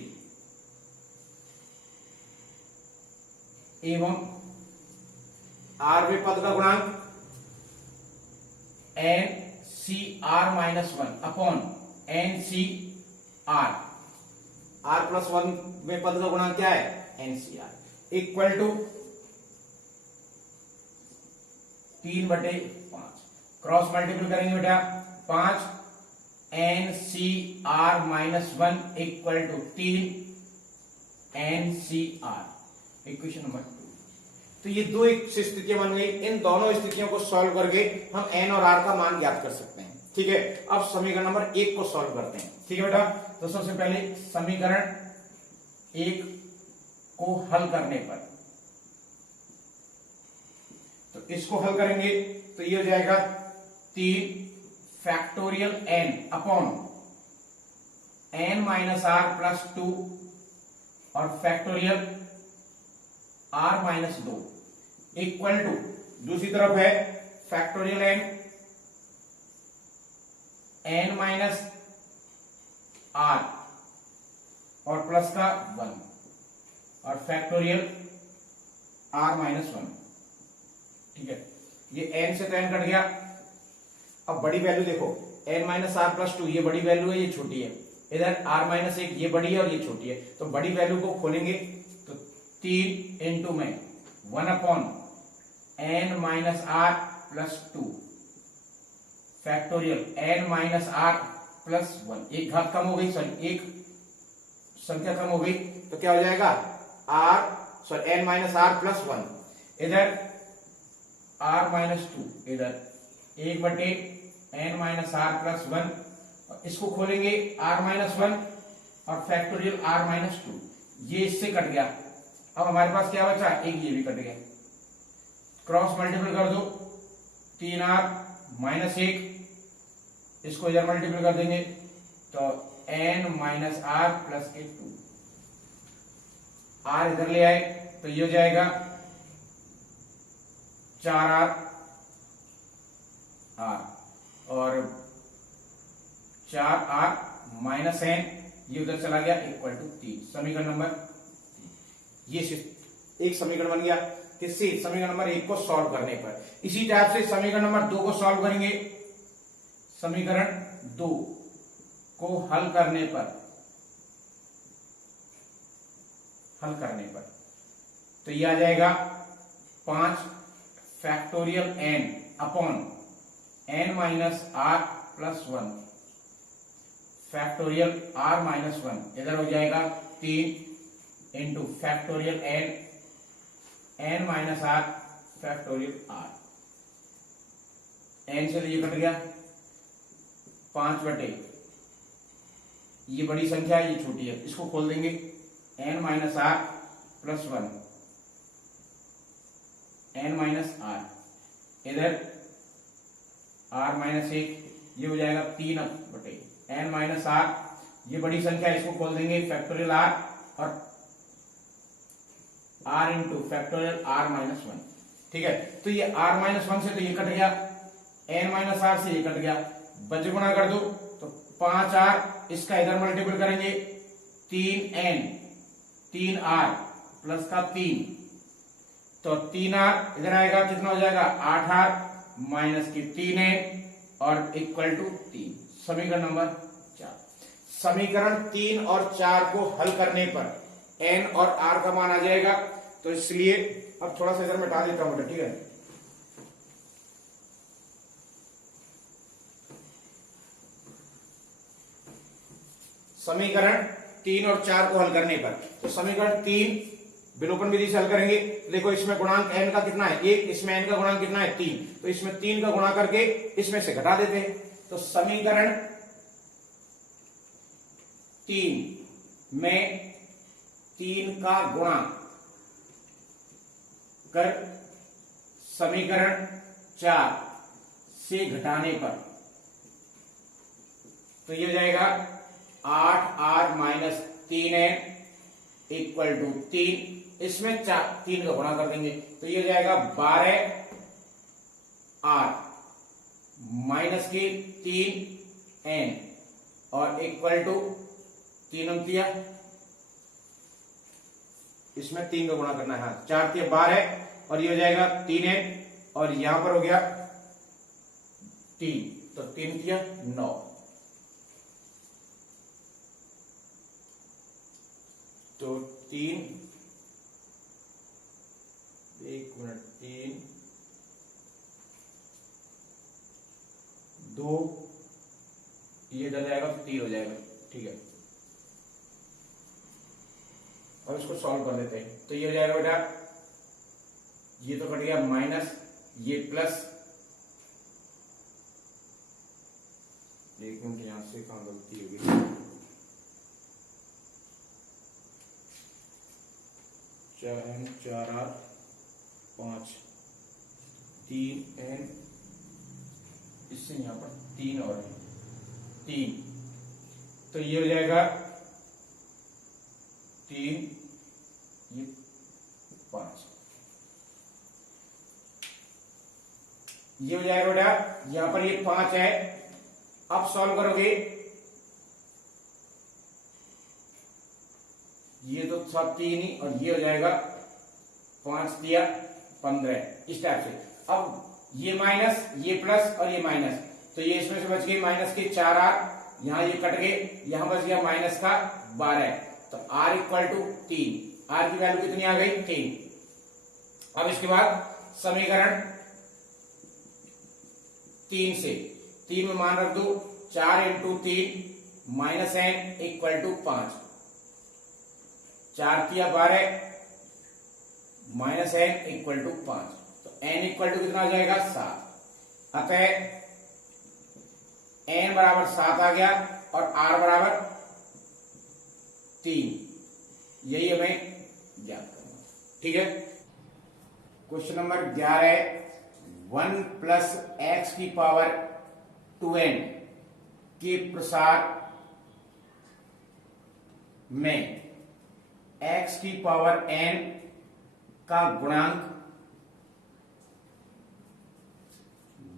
एवं rवें पद का गुणांक एन सी आर माइनस 1 अपॉन एन सी आर, r प्लस 1 में पद का गुणांक क्या है, n C r equal to 3/5। Cross multiple करेंगे बेटा, 5 n C r minus 1 equal to 3 n C r. Equation number 2। तो ये दो एक स्थितियां बन गई। इन दोनों स्थितियों को सॉल्व करके हम एन और आर का मान ज्ञात कर सकते हैं। ठीक है, अब समीकरण नंबर 1 को सॉल्व करते हैं। ठीक है बेटा, तो सबसे पहले समीकरण 1 को हल करने पर, तो इसको हल करेंगे तो ये हो जाएगा 3 factorial n upon n minus r plus 2 और factorial r minus 2 equal to, दूसरी तरफ है फैक्टोरियल n माइनस r और प्लस का 1 और फैक्टोरियल r माइनस 1। ठीक है, ये n से तो n कट गया। अब बड़ी वैल्यू देखो, n माइनस आर प्लस 2 ये बड़ी वैल्यू है, ये छोटी है। इधर r माइनस 1 ये बड़ी है और ये छोटी है। तो बड़ी वैल्यू को खोलेंगे तो 3 इंटू में 1 upon n minus r plus 2 factorial n minus r plus 1। एक घात कम हो गई, सॉरी एक संख्या कम हो गई, तो क्या हो जाएगा n माइनस आर प्लस 1। इधर r माइनस 2, इधर 1/n माइनस आर प्लस 1। इसको खोलेंगे r माइनस 1 और फैक्टोरियल r माइनस 2, ये इससे कट गया। अब हमारे पास क्या बचा, एक ये भी कट गया। क्रॉस मल्टीपल कर दो, 3r माइनस 1 इसको इधर मल्टीपल कर देंगे तो n माइनस आर प्लस के 2, आर इधर ले आए तो ये हो जाएगा 4r आर और 4r माइनस n, ये उधर चला गया इक्वल टू 3। समीकरण नंबर, ये एक समीकरण बन गया किससे, समीकरण नंबर 1 को सॉल्व करने पर। इसी टाइप से समीकरण नंबर 2 को सॉल्व करेंगे। समीकरण 2 को हल करने पर तो ये आ जाएगा 5 factorial n upon n minus r plus 1 factorial r minus 1, इधर हो जाएगा 3 into factorial n minus r factorial r, n से तो ये कट गया 5 बटे, ये बड़ी संख्या है ये छोटी है, इसको खोल देंगे n minus r plus 1 n minus r, इधर r माइनस 1, ये हो जाएगा 3 बटे n माइनस आर, ये बड़ी संख्या है इसको खोल देंगे फैक्टोरियल r और r into factorial r minus 1। ठीक है, तो ये r माइनस 1 से तो ये कट गया, n माइनस आर से ये कट गया, बच गुणा कर दो तो 5r, इसका इधर मल्टीपल करेंगे 3n 3r प्लस का 3, तो 3r इधर आएगा कितना हो जाएगा 8r माइनस की 3n और इक्वल टू 3। समीकरण नंबर 4। समीकरण 3 और 4 को हल करने पर n और r का मान आ जाएगा, तो इसलिए अब थोड़ा सा इधर मिटा देता हूं, ठीक है। समीकरण 3 और 4 को हल करने पर तो समीकरण 3 विलोपन विधि से हल करेंगे। देखो इसमें गुणांक n का कितना है 1, इसमें n का गुणांक कितना है 3, तो इसमें 3 का गुणा करके इसमें से घटा देते हैं। तो समीकरण 3 में 3 का गुणा कर समीकरण 4 से घटाने पर तो ये हो जाएगा 8r minus 3n equal to 3, इसमें 3 का गुणा कर देंगे तो ये हो जाएगा 12r माइनस के 3n और इक्वल टू 3 इसमें 3 का गुणा करना है, 4 3 12 और ये हो जाएगा 3n और यहां पर हो गया 3, तो 3 9, तो 3 1 मिनट 3 2 ये डल जाएगा तो 3 हो जाएगा। ठीक है, और इसको सॉल्व कर देते हैं तो ये हो जाएगा बेटा, ये तो कट गया माइनस, ये प्लस, एक मिनट यहां से कहां गलती होगी, 4n 4r 5 3n, इससे यहां पर 3 और 3, तो ये हो जाएगा 3 ये 5, ये हो जाएगा बेटा, यहां पर ये 5 है। अब सॉल्व करोगे ये तो सब 3 ही और ये हो जाएगा 5 दिया 15, इस टाइप से। अब ये माइनस ये प्लस और ये माइनस, तो ये इसमें से बच गई माइनस के 4r, यहां ये कट गए, यहां बच गया माइनस का 12, तो r इक्वल टू 3, r की वैल्यू कितनी आ गई 3। अब इसके बाद समीकरण 3 से 3 में मान रख दो, 4 into 3 minus n equal to 5, 4 किया 12 माइनस n इक्वल टू 5, तो n इक्वल टू कितना आ जाएगा 7। अतः n बराबर 7 आ गया और r बराबर 3, यही हमें ज्ञात करना। ठीक है, क्वेश्चन नंबर 11 1 प्लस एक्स की पावर 2n के प्रसार में x की पावर n का गुणांक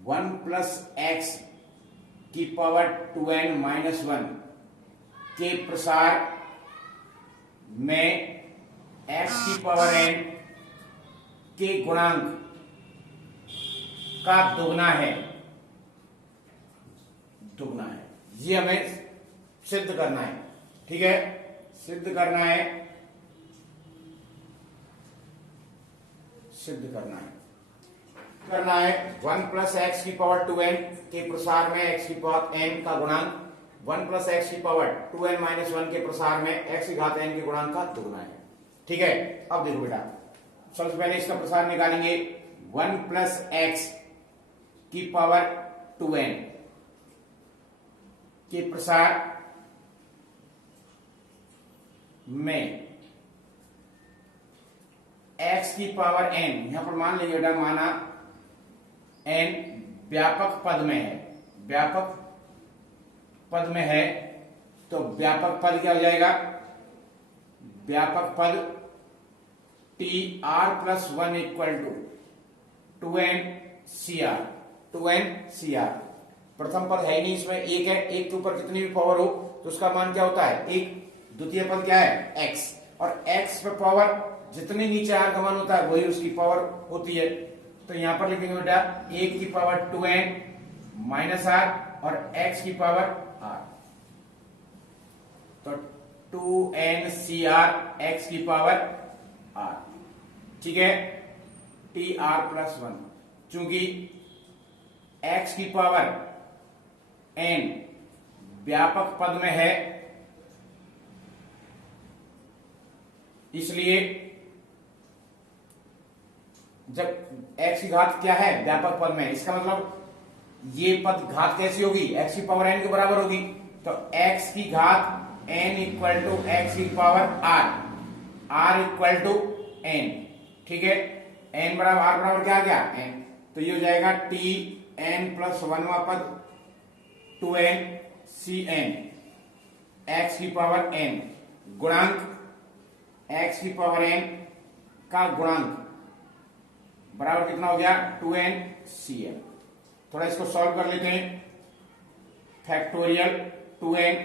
1 प्लस एक्स की पावर 2n माइनस 1 के प्रसार में x की पावर n के गुणांक का दुगना है, ये हमें सिद्ध करना है। ठीक है, सिद्ध करना है 1 प्लस एक्स की पावर 2n के प्रसार में x की पावर n का गुणांक 1 प्लस एक्स की पावर 2n माइनस 1 के प्रसार में x की घात n के गुणांक का दुगना है। ठीक है, अब देखो बेटा, सबसे पहले इसका प्रसार निकालेंगे। 1 प्लस एक्स की पावर 2n के प्रसार में x की पावर n, यहां पर मान लीजिए बेटा, माना n व्यापक पद में है, तो व्यापक पद क्या हो जाएगा? व्यापक पद tr plus 1 equal to 2n cr। प्रथम पद है ही नहीं, इसमें एक है, एक के ऊपर कितनी भी पावर हो तो उसका मान क्या होता है? एक। द्वितीय पद क्या है? x, और x पे पावर जितनी नीचे r का मान होता है वही उसकी पावर होती है। तो यहां पर लिखेंगे बेटा 1 की पावर 2n माइनस r और x की पावर r, तो 2n cr x की पावर r। ठीक है, tr प्लस 1, चूंकि x की पावर n व्यापक पद में है, इसलिए जब x की घात क्या है? व्यापक पद में, इसका मतलब ये पद घात कैसी होगी? x की पावर n के बराबर होगी। तो x की घात n इक्वल टू x की power r equal to n। ठीक है, n बराबर r बराबर क्या आ गया? n। तो ये हो जाएगा t n प्लस 1वां पद 2n cn x की पावर n गुणांक x की पावर n का गुणांक बराबर कितना हो गया? 2n cn। थोड़ा इसको सॉल्व कर लेते हैं। Factorial 2n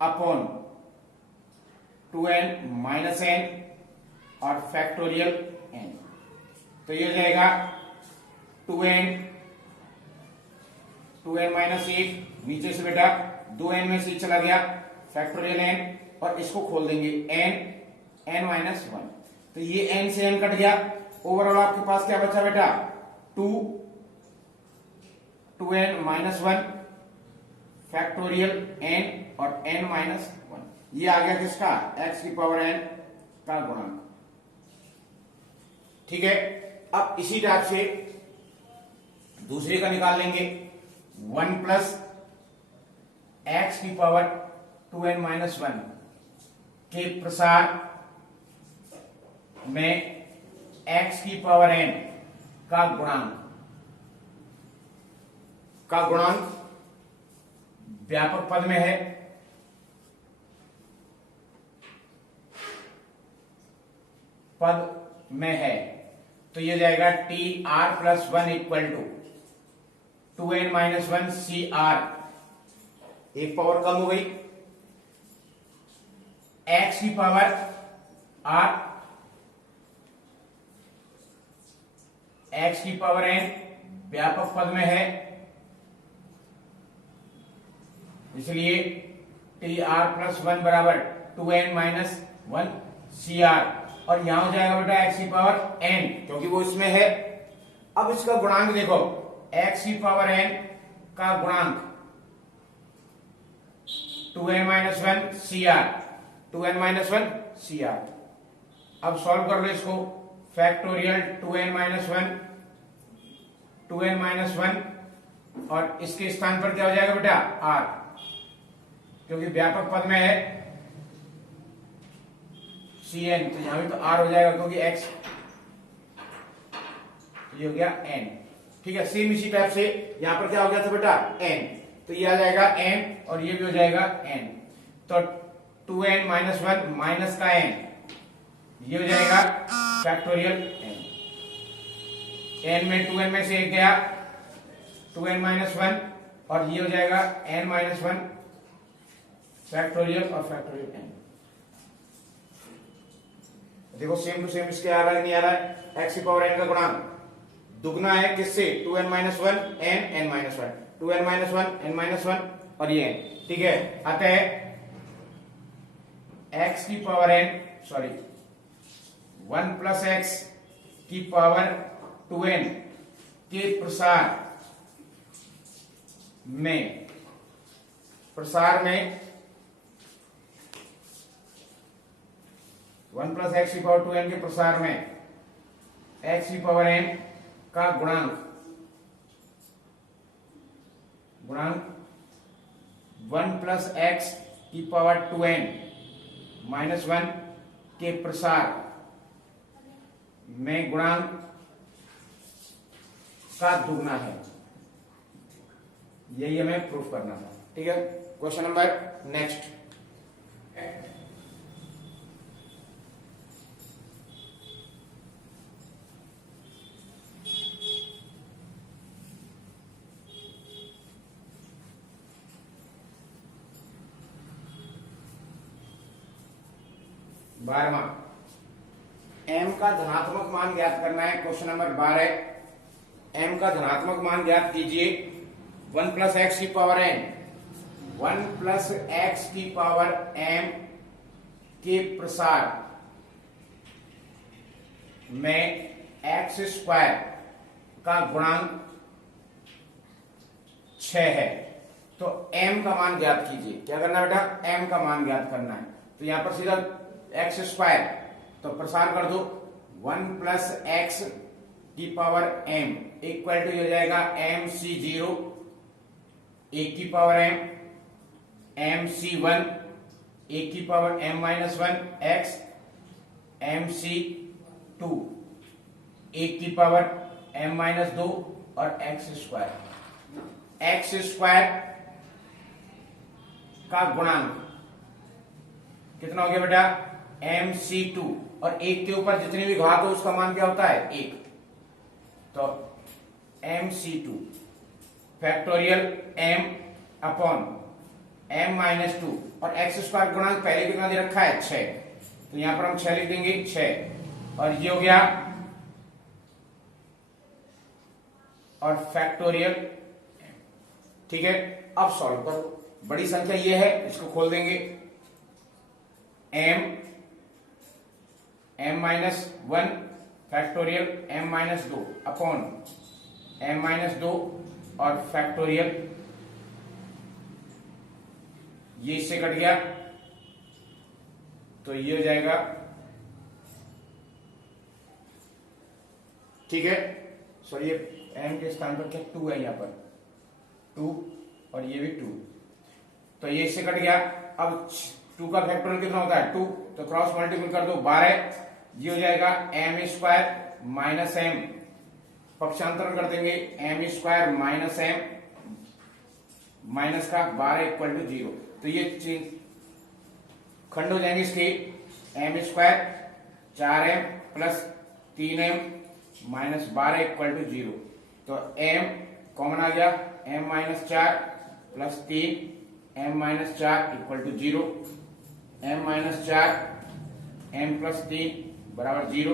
upon 2n minus n और फैक्टोरियल n, तो ये हो जाएगा 2n माइनस 1, नीचे से बेटा 2n में से चला गया फैक्टोरियल n, और इसको खोल देंगे n माइनस 1, तो ये n से n कट गया। ओवरऑल आपके पास क्या बचा बेटा? 2n माइनस 1 फैक्टोरियल n और n माइनस 1, ये आ गया किसका? x की पावर n का गुणांक। ठीक है, अब इसी टाइप से दूसरे का निकाल लेंगे। 1 प्लस एक्स की पावर 2n माइनस 1 के प्रसार में x की पावर n का गुणांक व्यापक पद में है, तो ये जाएगा tr plus 1 equal to 2n minus 1 cr, एक पावर कम हो गई, x की पावर r, x की पावर n व्यापक पद में है, इसलिए tr प्लस 1 बराबर 2n माइनस 1 cr, और यहां हो जाएगा बेटा x की पावर n, क्योंकि वो इसमें है। अब इसका गुणांक देखो, x की पावर n का गुणांक 2n minus 1 cr, 2n minus 1 cr। अब सॉल्व कर लो इसको। Factorial 2n minus 1, 2n minus 1, और इसके स्थान पर क्या हो जाएगा बेटा? r, क्योंकि व्यापक पद में है cn, तो यहां भी तो r हो जाएगा, क्योंकि x ये हो गया n। ठीक है, सेम इसी टाइप से यहां पर क्या हो गया था बेटा? n। तो ये आ जाएगा n और ये भी हो जाएगा n। तो 2n माइनस 1 माइनस का n, ये हो जाएगा फैक्टोरियल n। n में 2n में से एक गया 2n माइनस 1 और ये हो जाएगा n माइनस 1 फैक्टोरियल और फैक्टोरियल n। देखो सेम टू सेम इसके आ रहा है नहीं आ रहा है, x की पावर n का गुणांक दुगना है किससे, 2n minus 1 n minus 1, 2n minus 1 n minus 1 और ये n। ठीक है, अतः x की पावर n 1 प्लस एक्स की पावर 2n के प्रसार में 1 प्लस एक्स की पावर 2n के प्रसार में x की पावर n का गुणांक 1 प्लस एक्स की पावर 2n माइनस 1 के प्रसार में गुणांक का दुगना है, यही हमें प्रूफ करना था। ठीक है, क्वेश्चन नंबर नेक्स्ट। बारहवां, m का धनात्मक मान ज्ञात करना है। क्वेश्चन नंबर 12, m का धनात्मक मान ज्ञात कीजिए। 1 प्लस एक्स की पावर n, 1 प्लस एक्स की पावर m के प्रसार में एक्स स्क्वायर का गुणांक 6 है। तो m का मान ज्ञात कीजिए। क्या करना है बेटा, m का मान ज्ञात करना है। तो यहां पर सीधा एक्स स्क्वायर, तो प्रसार कर दो 1 प्लस एक्स की पावर m इक्वल टू हो जाएगा mc0 एक की पावर m, mc1 एक की power m minus 1 x, mc2 एक की पावर m माइनस 2 और x स्क्वायर का गुणांक कितना हो गया बेटा, mc2 और एक के ऊपर जितनी भी घात हो उसका मान क्या होता है, 1। तो mc2 factorial m upon m minus 2 और x स्क्वायर गुणांक पहले कितना दे रखा है, 6। तो यहां पर हम 6 लिख देंगे, 6 और ये हो गया और फैक्टोरियल। ठीक है, अब सॉल्व करो। बड़ी संख्या ये है, इसको खोल देंगे। m minus 1 factorial m minus 2 upon m minus 2 और फैक्टोरियल, ये इससे कट गया तो ये हो जाएगा। ठीक है, सॉरी ये m के स्थान पर क्या 2 है, यहां पर 2 और ये भी 2, तो ये इससे कट गया। अब 2 का फैक्टोरियल कितना होता है, 2, तो क्रॉस मल्टीपल कर दो 12, ये हो जाएगा m स्क्वायर माइनस m, पक्षांतरण कर देंगे m square minus m minus का 12 इक्वल टू 0। तो ये खंड हो जाएंगे इसके, m square 4m plus 3m minus 12 equal to 0। तो m कॉमन आ गया, m minus 4 plus 3 m minus 4 equal to 0, m minus 4 m plus 3 बराबर 0,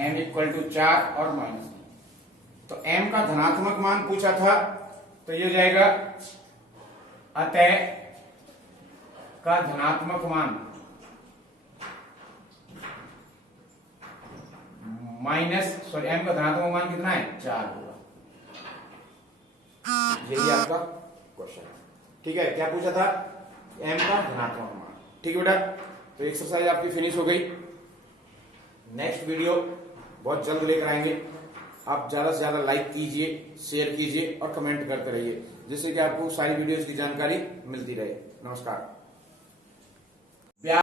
m इक्वल टू 4 और माइनस। तो m का धनात्मक मान पूछा था, तो ये जाएगा अतः का धनात्मक मान माइनस m का धनात्मक मान कितना है, 4 होगा। यही आपका क्वेश्चन। ठीक है, क्या पूछा था, m का धनात्मक मान। ठीक है बेटा, तो एक्सरसाइज आपकी फिनिश हो गई। नेक्स्ट वीडियो बहुत जल्द लेकर आएंगे। आप ज्यादा से ज्यादा लाइक कीजिए, शेयर कीजिए और कमेंट करते रहिए, जिससे कि आपको सारी वीडियोस की जानकारी मिलती रहे। नमस्कार।